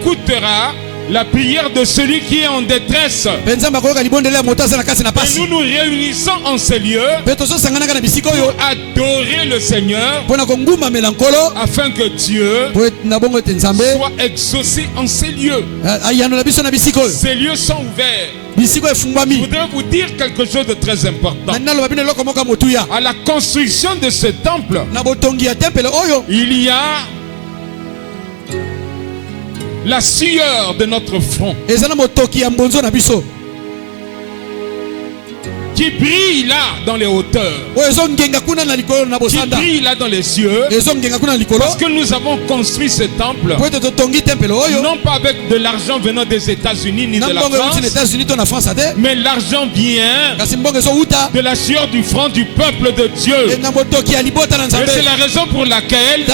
écoutera la prière de celui qui est en détresse. Et nous nous réunissons en ces lieux pour adorer le Seigneur afin que Dieu soit exaucé en ces lieux. Ces lieux sont ouverts. Je voudrais vous dire quelque chose de très important. À la construction de ce temple, il y a la sueur de notre front qui brille là dans les hauteurs, qui brille là dans les cieux, parce que nous avons construit ce temple non pas avec de l'argent venant des États-Unis ni de la France, mais l'argent vient de la sueur du front du peuple de Dieu. Et c'est la raison pour laquelle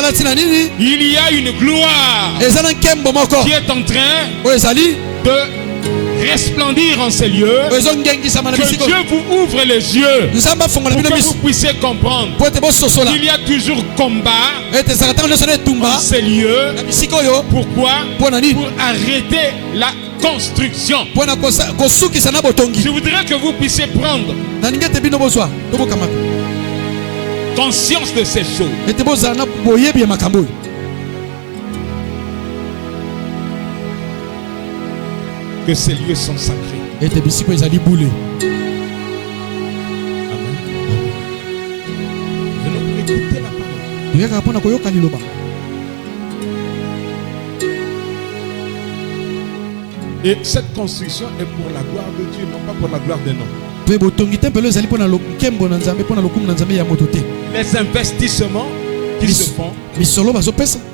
il y a une gloire qui est en train de resplendir en ces lieux. Que Dieu vous ouvre les yeux pour que vous puissiez comprendre qu'il y a toujours combat en ces lieux. Pourquoi? Pour arrêter la construction. Je voudrais que vous puissiez prendre conscience de ces choses. Que ces lieux sont sacrés. Amen. Venons pour écouter la parole. Et cette construction est pour la gloire de Dieu, non pas pour la gloire des hommes. Les investissements qui se font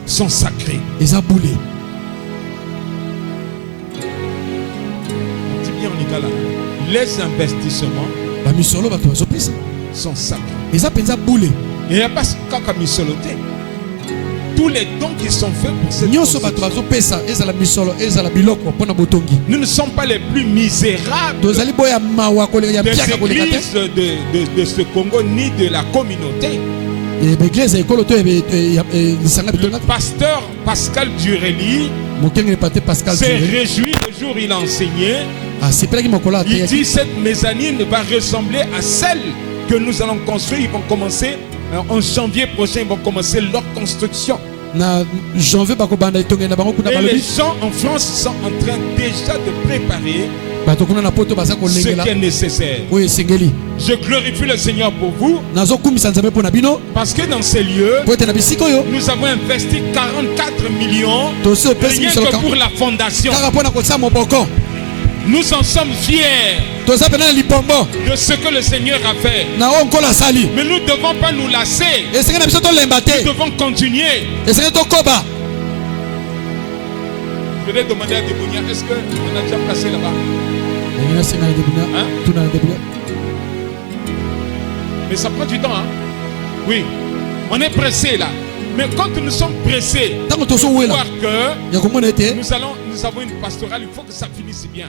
sont sacrés. Les investissements sont sacrés. Et il n'y a pas qu'à misoloter. Tous les dons qui sont faits pour cette construction. Nous ne sommes pas les plus misérables des églises de ce Congo ni de la communauté. Le pasteur Pascal Durelli s'est réjoui le jour où il a enseigné. Il dit cette mezzanine va ressembler à celle que nous allons construire. Ils vont commencer en janvier prochain, ils vont commencer leur construction. Et les gens en France sont en train déjà de préparer ce qui est nécessaire. Je glorifie le Seigneur pour vous, parce que dans ces lieux nous avons investi 44 millions rien que pour la fondation. Nous en sommes fiers de ce que le Seigneur a fait. Mais nous ne devons pas nous lasser. Nous devons continuer. Je vais demander à Debounia, est-ce qu'on a déjà placé là-bas? Hein? Mais ça prend du temps, hein? Oui. On est pressé là. Mais quand nous sommes pressés, il faut voir que nous avons une pastorale, il faut que ça finisse bien.